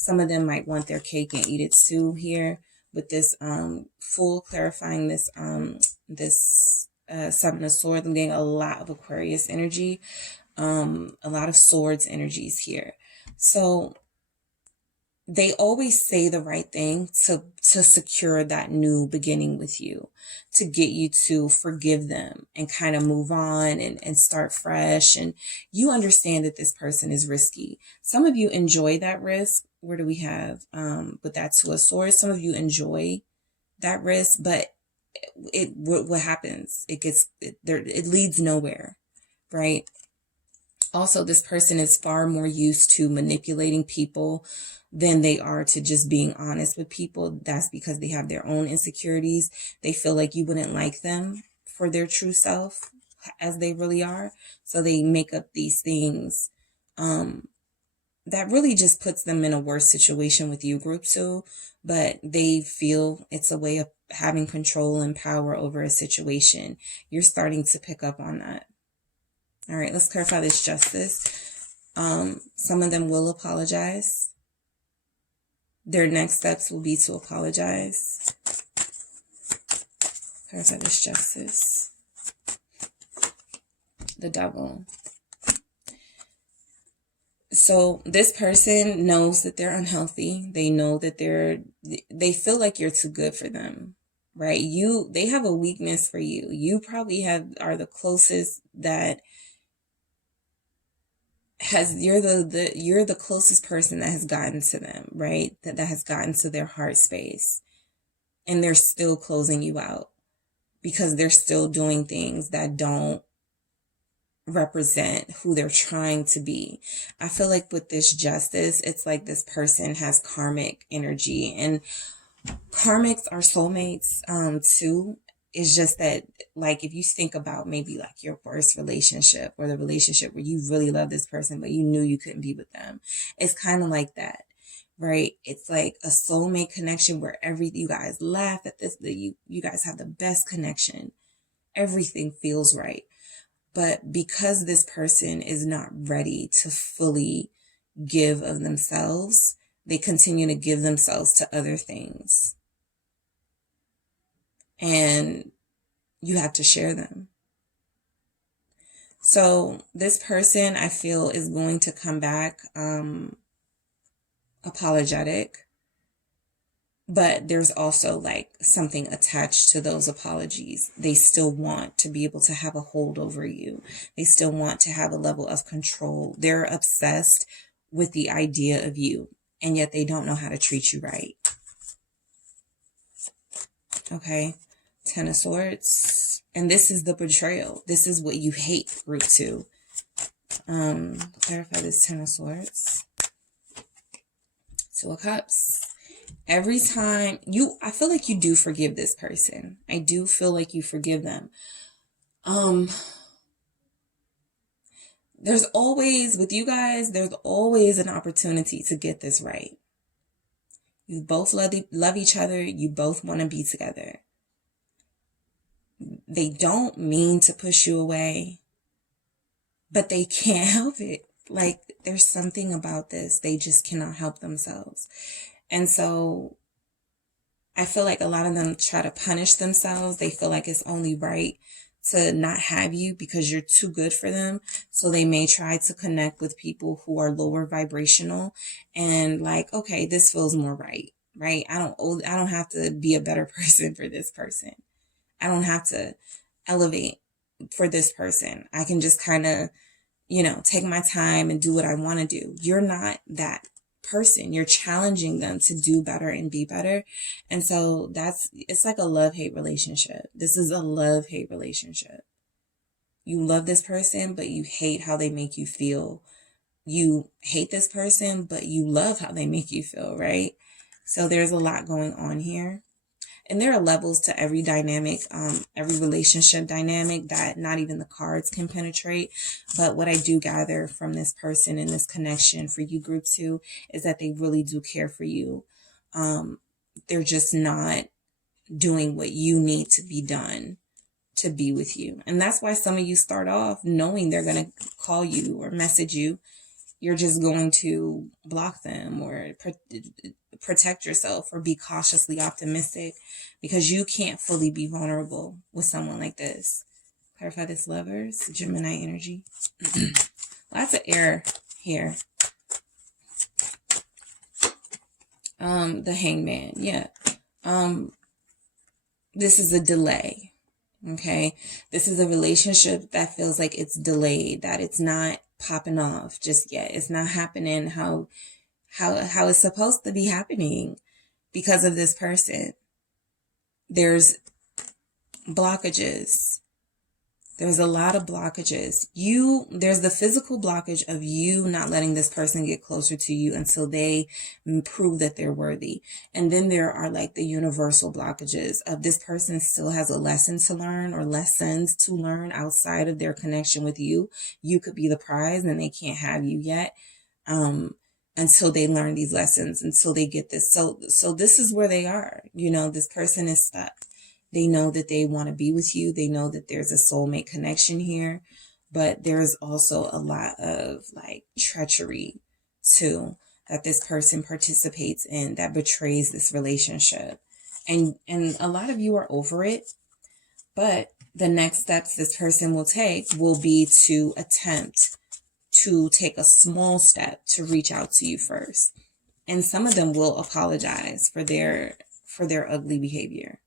Some of them might want their cake and eat it too here with this full clarifying this 7 of Swords. I'm getting a lot of Aquarius energy, a lot of Swords energies here. So they always say the right thing to secure that new beginning with you, to get you to forgive them and kind of move on and start fresh. And you understand that this person is risky. Some of you enjoy that risk. Where do we have with that 2 of Swords? Some of you enjoy that risk, but what happens? It leads nowhere, right? Also, this person is far more used to manipulating people than they are to just being honest with people. That's because they have their own insecurities. They feel like you wouldn't like them for their true self as they really are. So they make up these things that really just puts them in a worse situation with you, group 2. But they feel it's a way of having control and power over a situation. You're starting to pick up on that. All right, let's clarify this Justice. Some of them will apologize. Their next steps will be to apologize. Clarify this Justice. The Devil. So this person knows that they're unhealthy. They know that they feel like you're too good for them, right? They have a weakness for you. You probably are the closest that you're the closest person that has gotten to them, right? That has gotten to their heart space, and they're still closing you out because they're still doing things that don't represent who they're trying to be. I feel like with this justice, it's like this person has karmic energy, and karmics are soulmates too. It's just that, like, if you think about maybe like your worst relationship, or the relationship where you really love this person but you knew you couldn't be with them, it's kind of like that, right? It's like a soulmate connection where you guys laugh at this, that you guys have the best connection, everything feels right. But because this person is not ready to fully give of themselves, they continue to give themselves to other things. And you have to share them. So this person, I feel, is going to come back apologetic. But there's also like something attached to those apologies. They still want to be able to have a hold over you. They still want to have a level of control. They're obsessed with the idea of you, and yet they don't know how to treat you right. Okay. 10 of Swords. And this is the betrayal. This is what you hate, Group 2. Clarify this 10 of Swords. 2 of Cups. Every time I feel like you do forgive this person. I do feel like you forgive them. There's always, with you guys, there's always an opportunity to get this right. You both love each other. You both want to be together. They don't mean to push you away, but they can't help it. Like, there's something about this. They just cannot help themselves. And so I feel like a lot of them try to punish themselves. They feel like it's only right to not have you because you're too good for them. So they may try to connect with people who are lower vibrational and like, okay, this feels more right? I don't have to be a better person for this person. I don't have to elevate for this person. I can just kind of, take my time and do what I want to do. You're not that person. You're challenging them to do better and be better. And so it's like a love-hate relationship. This is a love-hate relationship. You love this person, but you hate how they make you feel. You hate this person, but you love how they make you feel, right? So there's a lot going on here. And there are levels to every dynamic, every relationship dynamic that not even the cards can penetrate. But what I do gather from this person and this connection for you, Group 2, is that they really do care for you. They're just not doing what you need to be done to be with you. And that's why some of you start off knowing they're going to call you or message you. You're just going to block them or protect yourself or be cautiously optimistic because you can't fully be vulnerable with someone like this. Clarify this, Lovers, Gemini energy. Lots of air here. The Hangman, yeah. This is a delay, okay? This is a relationship that feels like it's delayed, that it's not popping off just yet. It's not happening how it's supposed to be happening because of this person. There's blockages. There's a lot of blockages. There's the physical blockage of you not letting this person get closer to you until they prove that they're worthy. And then there are like the universal blockages of this person still has a lesson to learn or lessons to learn outside of their connection with you. You could be the prize and they can't have you yet. Until they learn these lessons, until they get this. So this is where they are. This person is stuck. They know that they want to be with you. They know that there's a soulmate connection here, but there's also a lot of like treachery too that this person participates in that betrays this relationship. And a lot of you are over it, but the next steps this person will take will be to attempt to take a small step to reach out to you first. And some of them will apologize for their ugly behavior.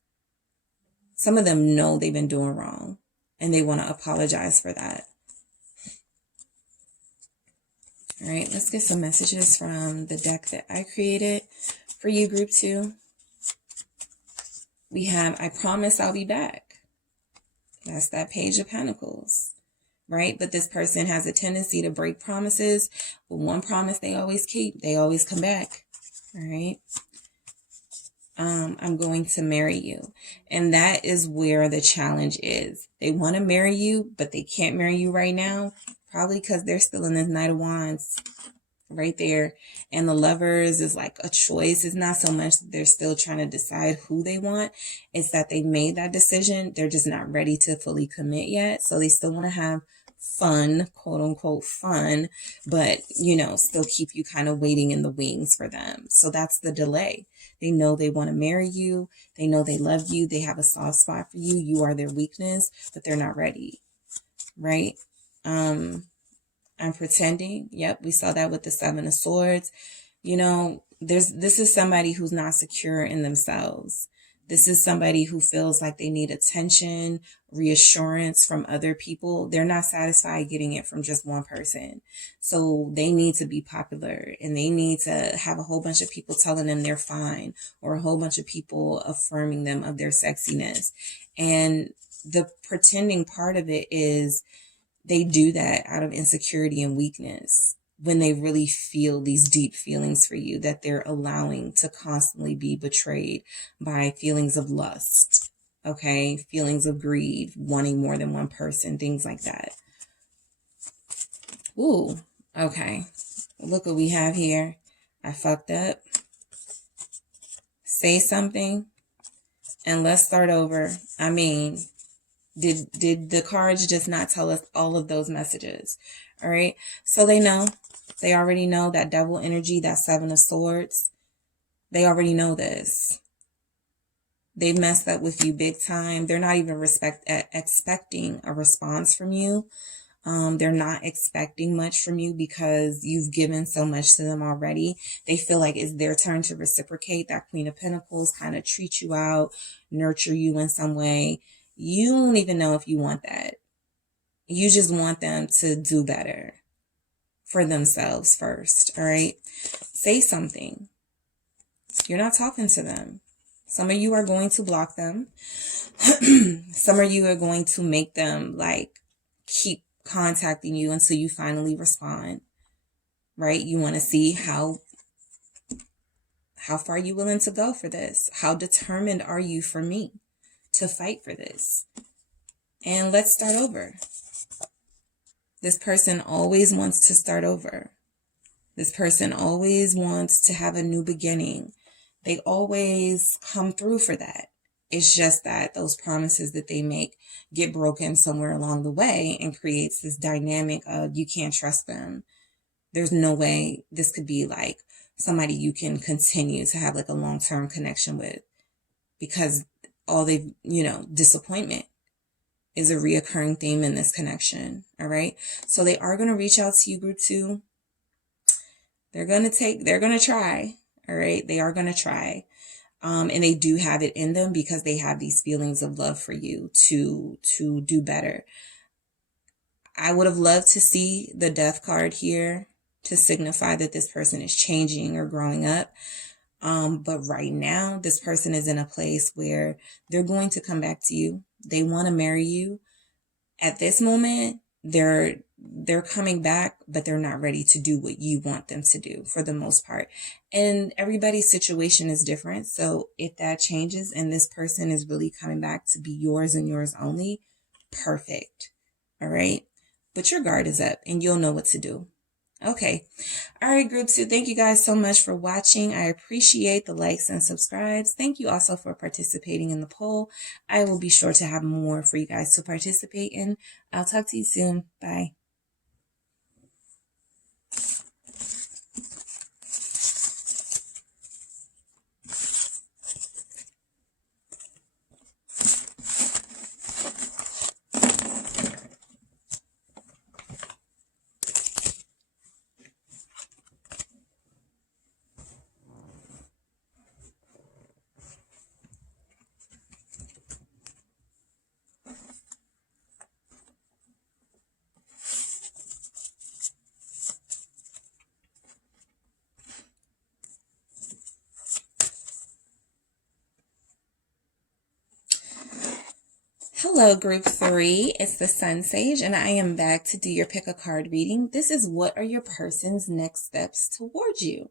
Some of them know they've been doing wrong and they want to apologize for that. All right, let's get some messages from the deck that I created for you, group 2. We have, I promise I'll be back. That's that Page of Pentacles, right? But this person has a tendency to break promises. But one promise they always keep, they always come back, all right? I'm going to marry you. And that is where the challenge is. They want to marry you, but they can't marry you right now. Probably because they're still in this Knight of Wands right there. And the Lovers is like a choice. It's not so much that they're still trying to decide who they want. It's that they made that decision. They're just not ready to fully commit yet. So they still want to have fun, quote unquote fun, but, you know, still keep you kind of waiting in the wings for them. So that's the delay. They know they want to marry you. They know they love you. They have a soft spot for you. You are their weakness, but they're not ready, right? I'm pretending. Yep, we saw that with the 7 of Swords. You know, this is somebody who's not secure in themselves. This is somebody who feels like they need attention, reassurance from other people. They're not satisfied getting it from just one person. So they need to be popular, and they need to have a whole bunch of people telling them they're fine, or a whole bunch of people affirming them of their sexiness. And the pretending part of it is they do that out of insecurity and weakness when they really feel these deep feelings for you that they're allowing to constantly be betrayed by feelings of lust, okay? Feelings of greed, wanting more than one person, things like that. Ooh, okay. Look what we have here. I fucked up. Say something and let's start over. I mean, did the cards just not tell us all of those messages? All right. So they know. They already know that devil energy, that 7 of Swords. They already know this. They messed up with you big time. They're not even expecting a response from you. They're not expecting much from you because you've given so much to them already. They feel like it's their turn to reciprocate. That Queen of Pentacles kind of treat you out, nurture you in some way. You don't even know if you want that. You just want them to do better for themselves first, all right? Say something. You're not talking to them. Some of you are going to block them. Some of you are going to make them like keep contacting you until you finally respond, right? You want to see how far you willing to go for this. How determined are you for me to fight for this? And let's start over. This person always wants to start over. This person always wants to have a new beginning. They always come through for that. It's just that those promises that they make get broken somewhere along the way and creates this dynamic of you can't trust them. There's no way this could be like somebody you can continue to have like a long-term connection with, because all they've, disappointment is a reoccurring theme in this connection. All right. So they are going to reach out to you, group 2. They're going to try. All right. They are going to try. And they do have it in them because they have these feelings of love for you to do better. I would have loved to see the Death card here to signify that this person is changing or growing up. But right now, this person is in a place where they're going to come back to you. They want to marry you. At this moment, they're coming back, but they're not ready to do what you want them to do for the most part. And everybody's situation is different. So if that changes and this person is really coming back to be yours and yours only, perfect. All right. But your guard is up and you'll know what to do. Okay. All right, group 2. Thank you guys so much for watching. I appreciate the likes and subscribes. Thank you also for participating in the poll. I will be sure to have more for you guys to participate in. I'll talk to you soon. Bye. Hello, group 3. It's the Sun Sage, and I am back to do your pick a card reading. This is what are your person's next steps towards you.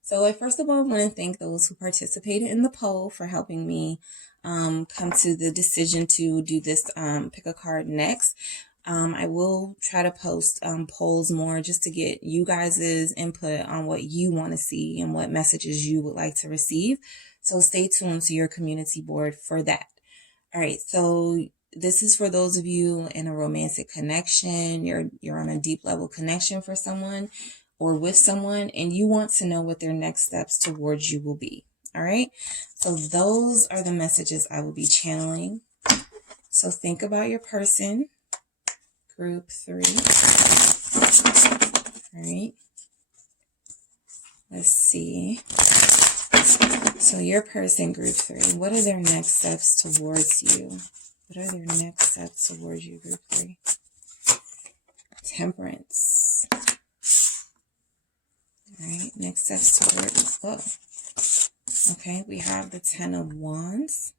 So first of all, I want to thank those who participated in the poll for helping me come to the decision to do this pick a card next. I will try to post polls more just to get you guys' input on what you want to see and what messages you would like to receive. So stay tuned to your community board for that. All right, so this is for those of you in a romantic connection. You're on a deep level connection for someone or with someone, and you want to know what their next steps towards you will be. All right, so those are the messages I will be channeling. So think about your person, group 3. All right, let's see. So your person, group 3, what are their next steps towards you? What are their next steps towards you, group 3? Temperance. All right, next steps towards, whoa. Okay, we have the 10 of Wands.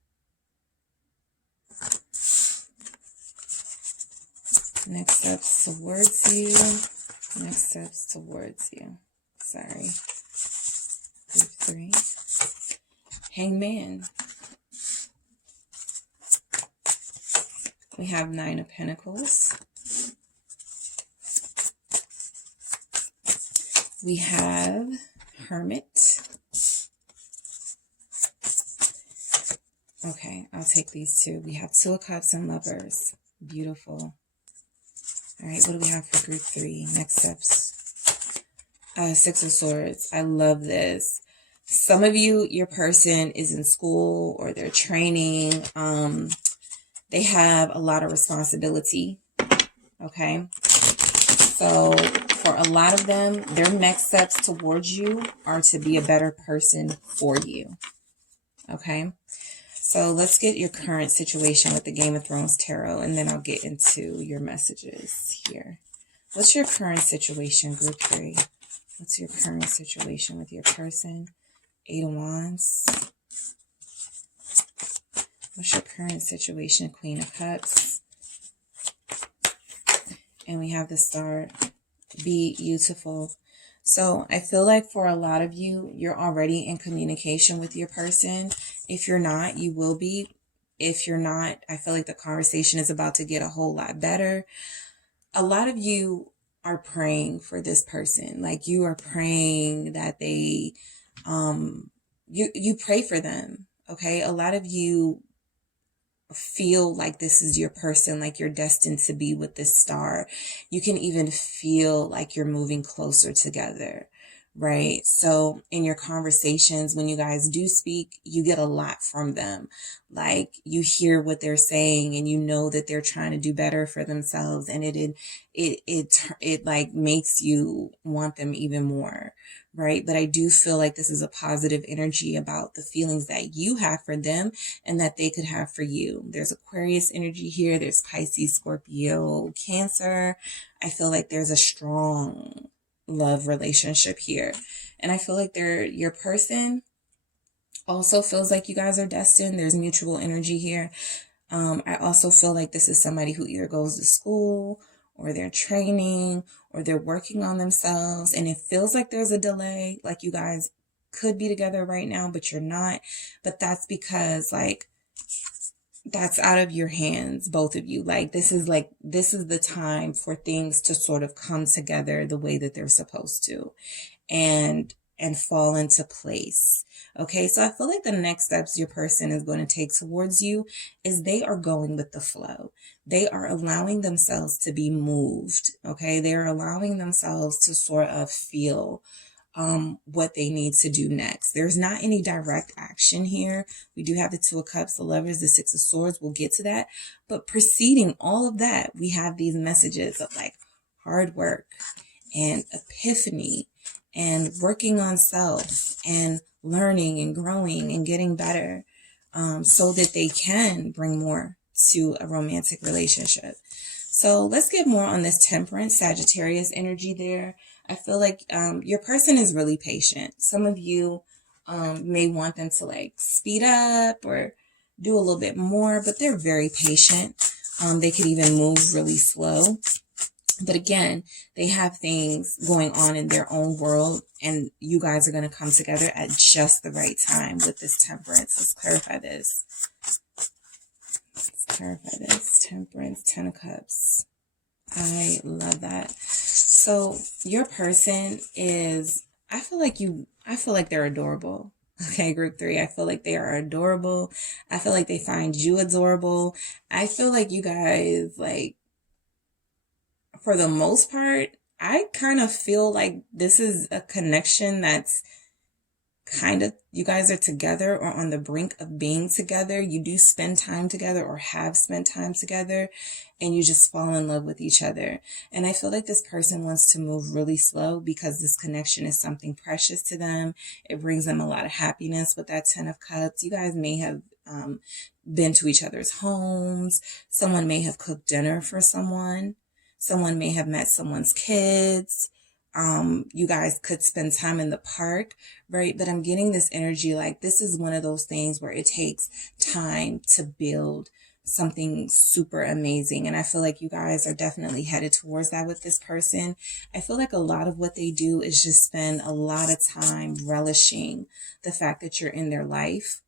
Next steps towards you. Next steps towards you. Sorry. Group 3. Hangman. We have 9 of Pentacles. We have Hermit. Okay, I'll take these two. We have 2 of Cups and Lovers. Beautiful. All right, what do we have for group 3? Next steps. 6 of Swords. I love this. Some of you, your person is in school or they're training. They have a lot of responsibility. Okay. So for a lot of them, their next steps towards you are to be a better person for you. Okay. So let's get your current situation with the Game of Thrones Tarot, and then I'll get into your messages here. What's your current situation, group 3? What's your current situation with your person? 8 of Wands. What's your current situation? Queen of Cups. And we have the Star. Be beautiful. So I feel like for a lot of you, you're already in communication with your person. If you're not, you will be. If you're not, I feel like the conversation is about to get a whole lot better. A lot of you are praying for this person. Like you are praying that they, you pray for them. Okay. A lot of you feel like this is your person, like you're destined to be with this star. You can even feel like you're moving closer together, right? So in your conversations, when you guys do speak, you get a lot from them. Like you hear what they're saying and you know that they're trying to do better for themselves, and it like makes you want them even more, right? But I do feel like this is a positive energy about the feelings that you have for them and that they could have for you. There's Aquarius energy here. There's Pisces, Scorpio, Cancer. I feel like there's a strong love relationship here. And I feel like your person also feels like you guys are destined. There's mutual energy here. I also feel like this is somebody who either goes to school or they're training or they're working on themselves, and it feels like there's a delay, like you guys could be together right now, but you're not. But that's because like that's out of your hands, both of you. Like this is the time for things to sort of come together the way that they're supposed to and fall into place. Okay, so I feel like the next steps your person is going to take towards you is they are going with the flow. They are allowing themselves to be moved. Okay, they're allowing themselves to sort of feel what they need to do next. There's not any direct action here. We do have the 2 of Cups, the Lovers, the 6 of Swords. We'll get to that. But preceding all of that, we have these messages of like hard work and epiphany and working on self and learning and growing and getting better, so that they can bring more to a romantic relationship. So let's get more on this Temperance, Sagittarius energy there. I feel like your person is really patient. Some of you may want them to like speed up or do a little bit more, but they're very patient. They could even move really slow. But again, they have things going on in their own world, and you guys are going to come together at just the right time with this Temperance. Let's clarify this. Let's clarify this. Temperance, 10 of Cups. I love that. So your person is, I feel like they're adorable. Okay, group 3, I feel like they are adorable. I feel like they find you adorable. I feel like you guys, like, for the most part, I kind of feel like this is a connection that's kind of, you guys are together or on the brink of being together. You do spend time together or have spent time together, and you just fall in love with each other. And I feel like this person wants to move really slow because this connection is something precious to them. It brings them a lot of happiness with that 10 of Cups. You guys may have been to each other's homes. Someone may have cooked dinner for someone. Someone may have met someone's kids. You guys could spend time in the park, right? But I'm getting this energy like this is one of those things where it takes time to build something super amazing. And I feel like you guys are definitely headed towards that with this person. I feel like a lot of what they do is just spend a lot of time relishing the fact that you're in their life.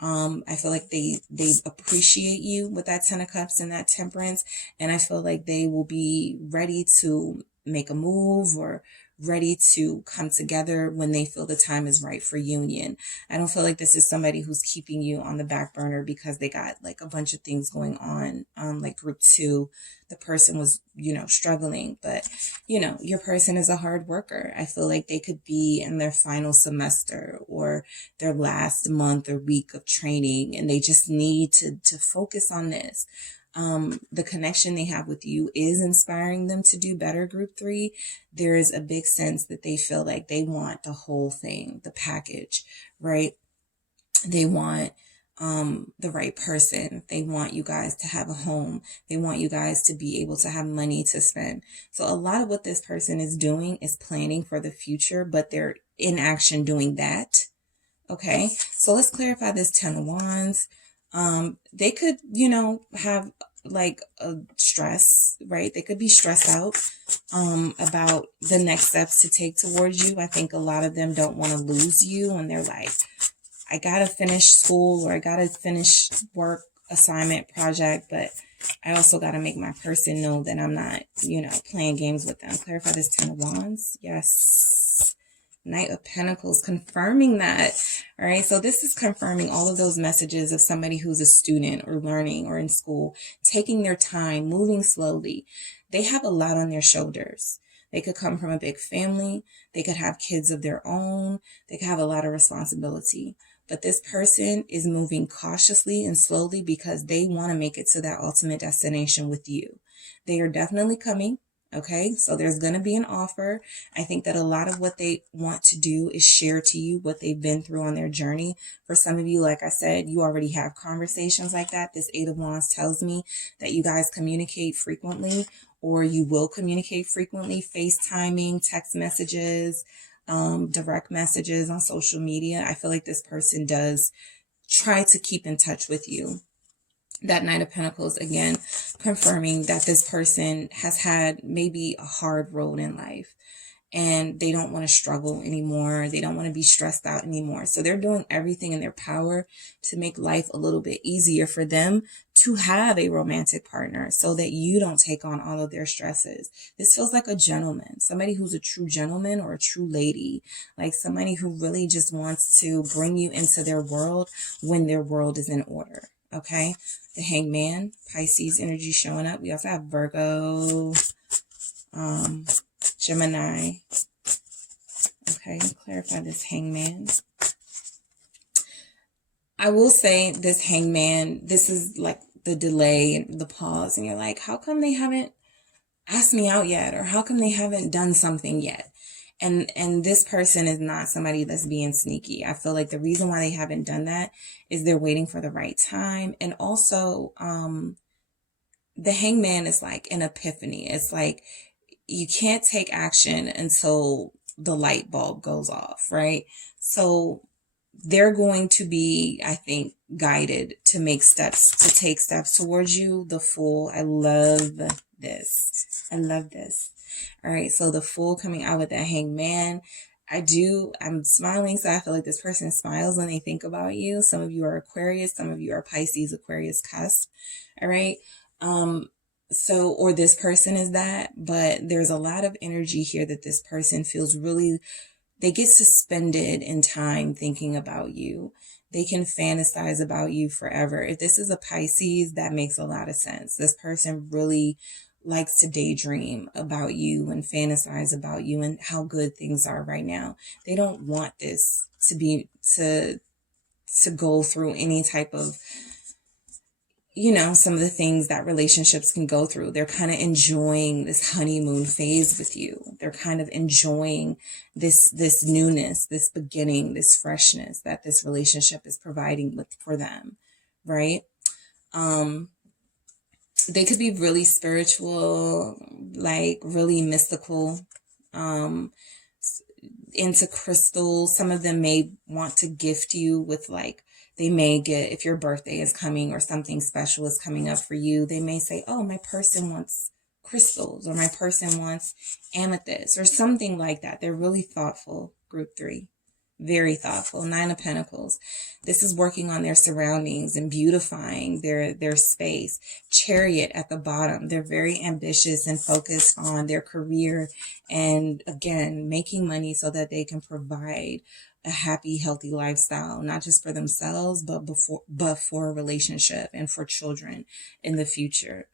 I feel like they appreciate you with that 10 of Cups and that Temperance. And I feel like they will be ready to make a move or ready to come together when they feel the time is right for union. I don't feel like this is somebody who's keeping you on the back burner because they got like a bunch of things going on. Like group 2, the person was, struggling, but your person is a hard worker. I feel like they could be in their final semester or their last month or week of training, and they just need to focus on this. The connection they have with you is inspiring them to do better, group 3. There is a big sense that they feel like they want the whole thing, the package, right? They want the right person. They want you guys to have a home. They want you guys to be able to have money to spend. So a lot of what this person is doing is planning for the future, but they're in action doing that. Okay, so let's clarify this 10 of Wands. They could, have like a stress, right? They could be stressed out about the next steps to take towards you. I think a lot of them don't want to lose you, and they're like, I gotta finish school or I gotta finish work, assignment, project, but I also gotta make my person know that I'm not, playing games with them. Clarify this 10 of Wands. Yes. Knight of Pentacles, confirming that. All right, so this is confirming all of those messages of somebody who's a student or learning or in school, taking their time, moving slowly. They have a lot on their shoulders. They could come from a big family. They could have kids of their own. They could have a lot of responsibility. But this person is moving cautiously and slowly because they want to make it to that ultimate destination with you. They are definitely coming. Okay, so there's going to be an offer. I think that a lot of what they want to do is share to you what they've been through on their journey. For some of you, like I said, you already have conversations like that. This 8 of Wands tells me that you guys communicate frequently, or you will communicate frequently, FaceTiming, text messages, direct messages on social media. I feel like this person does try to keep in touch with you. That Knight of Pentacles, again, confirming that this person has had maybe a hard road in life and they don't want to struggle anymore. They don't want to be stressed out anymore. So they're doing everything in their power to make life a little bit easier for them to have a romantic partner so that you don't take on all of their stresses. This feels like a gentleman, somebody who's a true gentleman or a true lady, like somebody who really just wants to bring you into their world when their world is in order. Okay, the Hangman, Pisces energy showing up. We also have Virgo, Gemini. Okay, clarify this Hangman. I will say this Hangman, this is like the delay and the pause, and you're like, how come they haven't asked me out yet? Or how come they haven't done something yet? And this person is not somebody that's being sneaky. I feel like the reason why they haven't done that is they're waiting for the right time. And also, the Hangman is like an epiphany. It's like you can't take action until the light bulb goes off, right? So they're going to be, I think, guided to take steps towards you. The Fool. I love this. I love this. All right. So the Fool coming out with that Hangman. I'm smiling. So I feel like this person smiles when they think about you. Some of you are Aquarius. Some of you are Pisces, Aquarius cusp. All right. So, or this person is that, but there's a lot of energy here that this person feels really, they get suspended in time thinking about you. They can fantasize about you forever. If this is a Pisces, that makes a lot of sense. This person really likes to daydream about you and fantasize about you and how good things are right now. They don't want this to go through any type of, some of the things that relationships can go through. They're kind of enjoying this honeymoon phase with you. They're kind of enjoying this newness, this beginning, this freshness that this relationship is providing for them, right? They could be really spiritual, like really mystical, into crystals. Some of them may want to gift you with they may get, if your birthday is coming or something special is coming up for you, they may say, oh, my person wants crystals, or my person wants amethyst or something like that. They're really thoughtful, group 3. Very thoughtful. 9 of Pentacles. This is working on their surroundings and beautifying their space. Chariot at the bottom. They're very ambitious and focused on their career and, again, making money so that they can provide a happy, healthy lifestyle, not just for themselves, but for a relationship and for children in the future.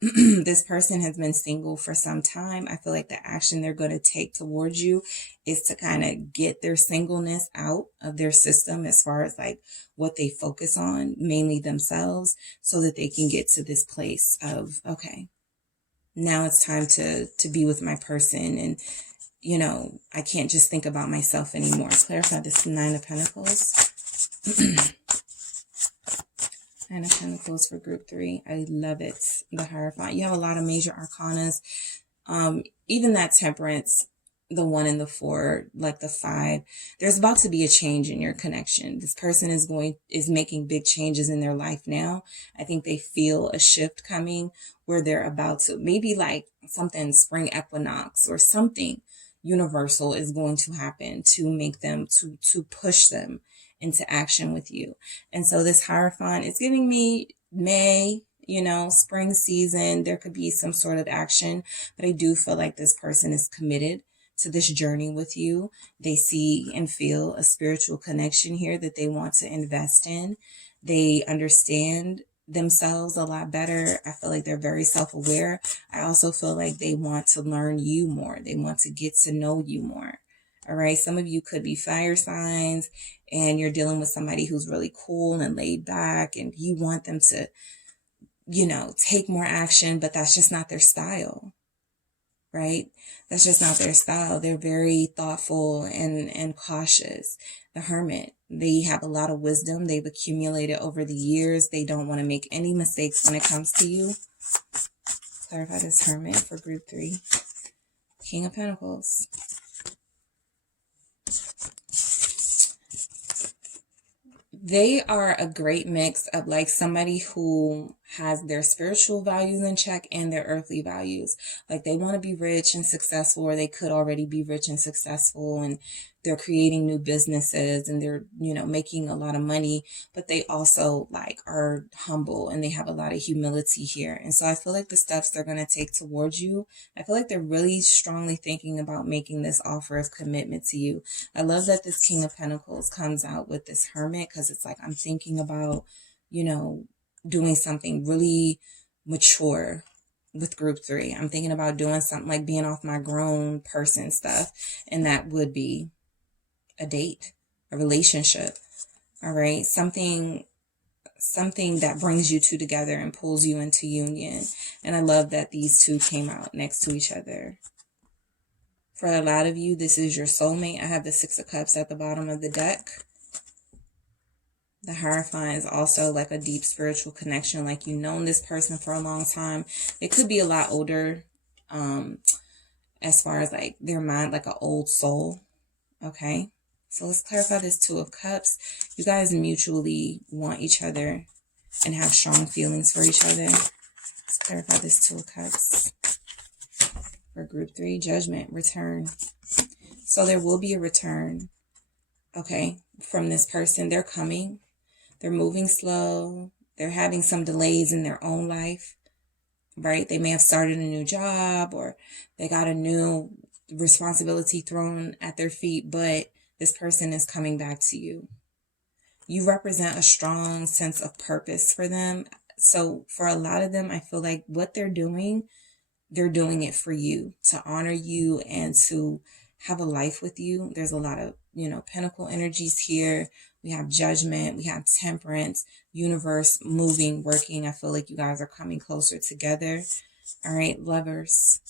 This person has been single for some time. I feel like the action they're going to take towards you is to kind of get their singleness out of their system as far as what they focus on, mainly themselves, so that they can get to this place of, okay, now it's time to be with my person. And, I can't just think about myself anymore. Clarify this 9 of Pentacles. 9 of Pentacles for group 3. I love it. The Hierophant. You have a lot of major arcanas. Even that Temperance, the 1 and the 4, like the 5. There's about to be a change in your connection. This person is making big changes in their life now. I think they feel a shift coming where they're about to, maybe something spring equinox or something universal is going to happen to make them, to push them into action with you. And so this Hierophant is giving me May, spring season. There could be some sort of action, but I do feel like this person is committed to this journey with you. They see and feel a spiritual connection here that they want to invest in. They understand themselves a lot better. I feel like they're very self-aware. I also feel like they want to learn you more. They want to get to know you more. All right. Some of you could be fire signs and you're dealing with somebody who's really cool and laid back and you want them to, take more action, but that's just not their style, right? That's just not their style. They're very thoughtful and cautious. The Hermit, they have a lot of wisdom they've accumulated over the years. They don't want to make any mistakes when it comes to you. Clarify this Hermit for group 3. King of Pentacles. They are a great mix of somebody who has their spiritual values in check and their earthly values. They want to be rich and successful, or they could already be rich and successful, and they're creating new businesses and they're, making a lot of money, but they also are humble and they have a lot of humility here. And so I feel like the steps they're going to take towards you, I feel like they're really strongly thinking about making this offer of commitment to you. I love that this King of Pentacles comes out with this Hermit, because it's I'm thinking about, doing something really mature with group 3. I'm thinking about doing something being off my grown person stuff. And that would be a date, a relationship. All right. Something that brings you two together and pulls you into union. And I love that these two came out next to each other. For a lot of you, this is your soulmate. I have the 6 of Cups at the bottom of the deck. The Hierophant is also a deep spiritual connection. You've known this person for a long time. It could be a lot older, as far as their mind, an old soul. Okay. So let's clarify this Two of Cups. You guys mutually want each other and have strong feelings for each other. Let's clarify this Two of Cups. For group 3, Judgment, return. So there will be a return, okay, from this person. They're coming. They're moving slow. They're having some delays in their own life, right? They may have started a new job or they got a new responsibility thrown at their feet, but this person is coming back to you. You represent a strong sense of purpose for them. So for a lot of them, I feel like what they're doing it for you, to honor you and to have a life with you. There's a lot of, Pentacle energies here. We have Judgment. We have Temperance, universe, moving, working. I feel like you guys are coming closer together. All right, Lovers.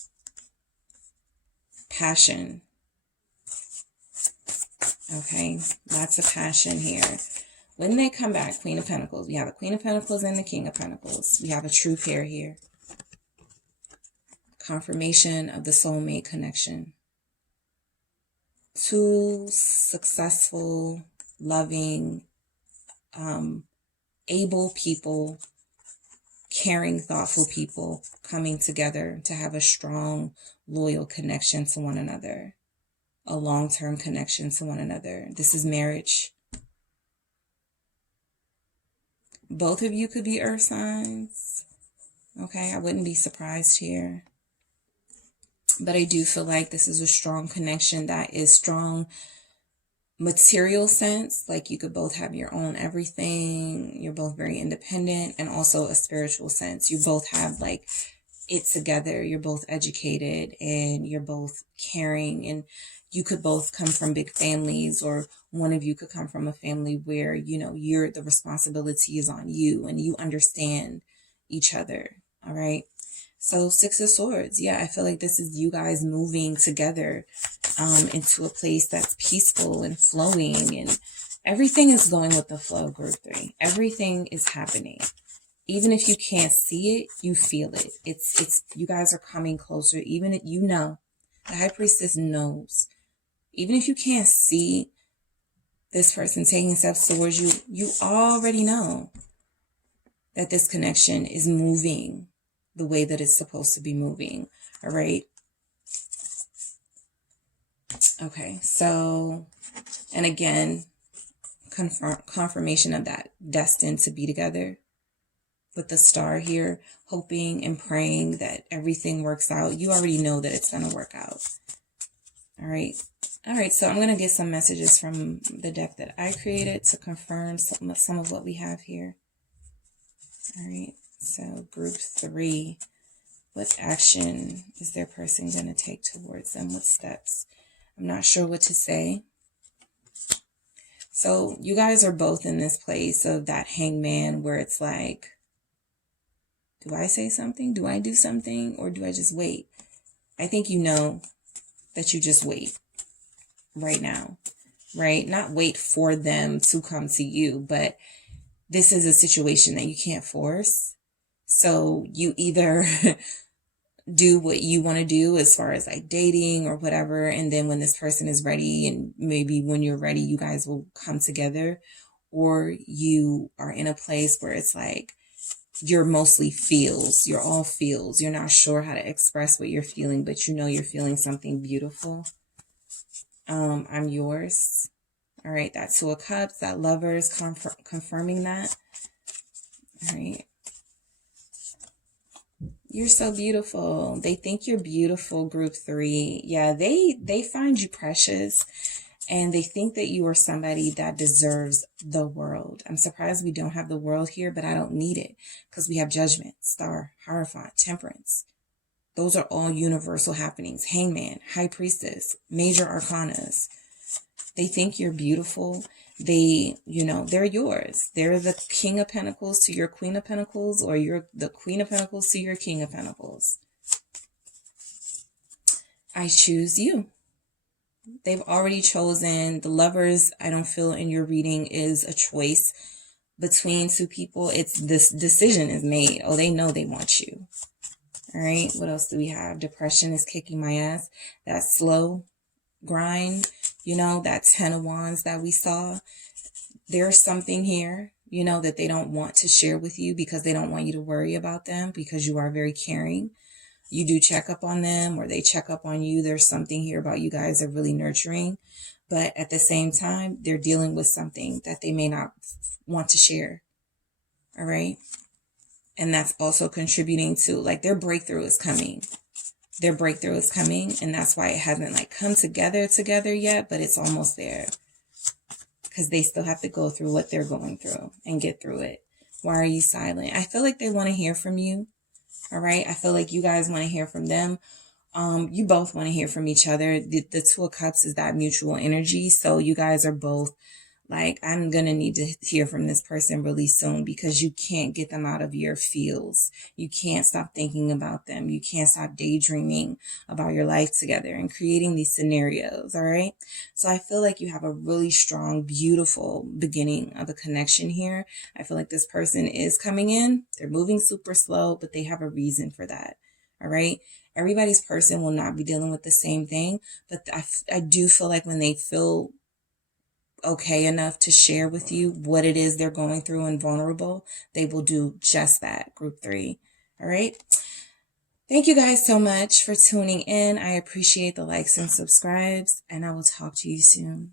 Passion. Okay, lots of passion here. When they come back, Queen of Pentacles. We have the Queen of Pentacles and the King of Pentacles. We have a true pair here. Confirmation of the soulmate connection. Two successful, loving, able people, caring, thoughtful people coming together to have a strong, loyal connection to one another. A long-term connection to one another. This is marriage. Both of you could be earth signs. Okay, I wouldn't be surprised here. But I do feel like this is a strong connection that is strong material sense. Like you could both have your own everything. You're both very independent, and also a spiritual sense. You both have like it together. You're both educated and you're both caring, and you could both come from big families, or one of you could come from a family where, the responsibility is on you and you understand each other. All right. So 6 of Swords. Yeah, I feel like this is you guys moving together into a place that's peaceful and flowing, and everything is going with the flow, group 3. Everything is happening. Even if you can't see it, you feel it. It's you guys are coming closer. Even if the High Priestess knows. Even if you can't see this person taking steps towards you, you already know that this connection is moving the way that it's supposed to be moving. All right. Okay. So, and again, confirmation of that destined to be together with the star here, hoping and praying that everything works out. You already know that it's going to work out. All right. All right. So I'm going to get some messages from the deck that I created to confirm some of what we have here. All right. So group 3, what action is their person going to take towards them? What steps? I'm not sure what to say. So you guys are both in this place of that hangman where it's like, do I say something? Do I do something? Or do I just wait? I think you know that you just wait right now, right? Not wait for them to come to you, but this is a situation that you can't force. So you either do what you want to do as far as like dating or whatever. And then when this person is ready, and maybe when you're ready, you guys will come together. Or you are in a place where it's like, you're mostly feels. You're all feels. You're not sure how to express what you're feeling, but you know you're feeling something beautiful. I'm yours. All right. That 2 of Cups, that Lovers, confirming that. All right. You're so beautiful. They think you're beautiful, group 3. Yeah, they find you precious, and they think that you are somebody that deserves the world. I'm surprised we don't have the world here, but I don't need it because we have Judgment, Star, Hierophant, Temperance. Those are all universal happenings. Hangman, High Priestess, Major Arcanas. They think you're beautiful. They're yours. They're the King of Pentacles to your Queen of Pentacles, or you're the Queen of Pentacles to your King of Pentacles. I choose you. They've already chosen. The Lovers, I don't feel in your reading is a choice between 2 people. It's this decision is made. Oh, they know they want you. All right. What else do we have? Depression is kicking my ass. That's slow. grind, you know, that 10 of Wands that we saw. There's something here, you know, that they don't want to share with you because they don't want you to worry about them, because you are very caring. You do check up on them, or they check up on you. There's something here about you guys are really nurturing, but at the same time, they're dealing with something that they may not want to share. All right. And that's also contributing to, like, their breakthrough is coming. Their breakthrough is coming. And that's why it hasn't like come together yet, but it's almost there, because they still have to go through what they're going through and get through it. Why are you silent? I feel like they want to hear from you. All right. I feel like you guys want to hear from them. You both want to hear from each other. The Two of Cups is that mutual energy. So you guys are both like, I'm going to need to hear from this person really soon, because you can't get them out of your feels. You can't stop thinking about them. You can't stop daydreaming about your life together and creating these scenarios. All right. So I feel like you have a really strong, beautiful beginning of a connection here. I feel like this person is coming in. They're moving super slow, but they have a reason for that. All right. Everybody's person will not be dealing with the same thing, but I do feel like when they feel okay enough to share with you what it is they're going through and vulnerable, they will do just that. Group 3. All right. Thank you guys so much for tuning in. I appreciate the likes and subscribes, and I will talk to you soon.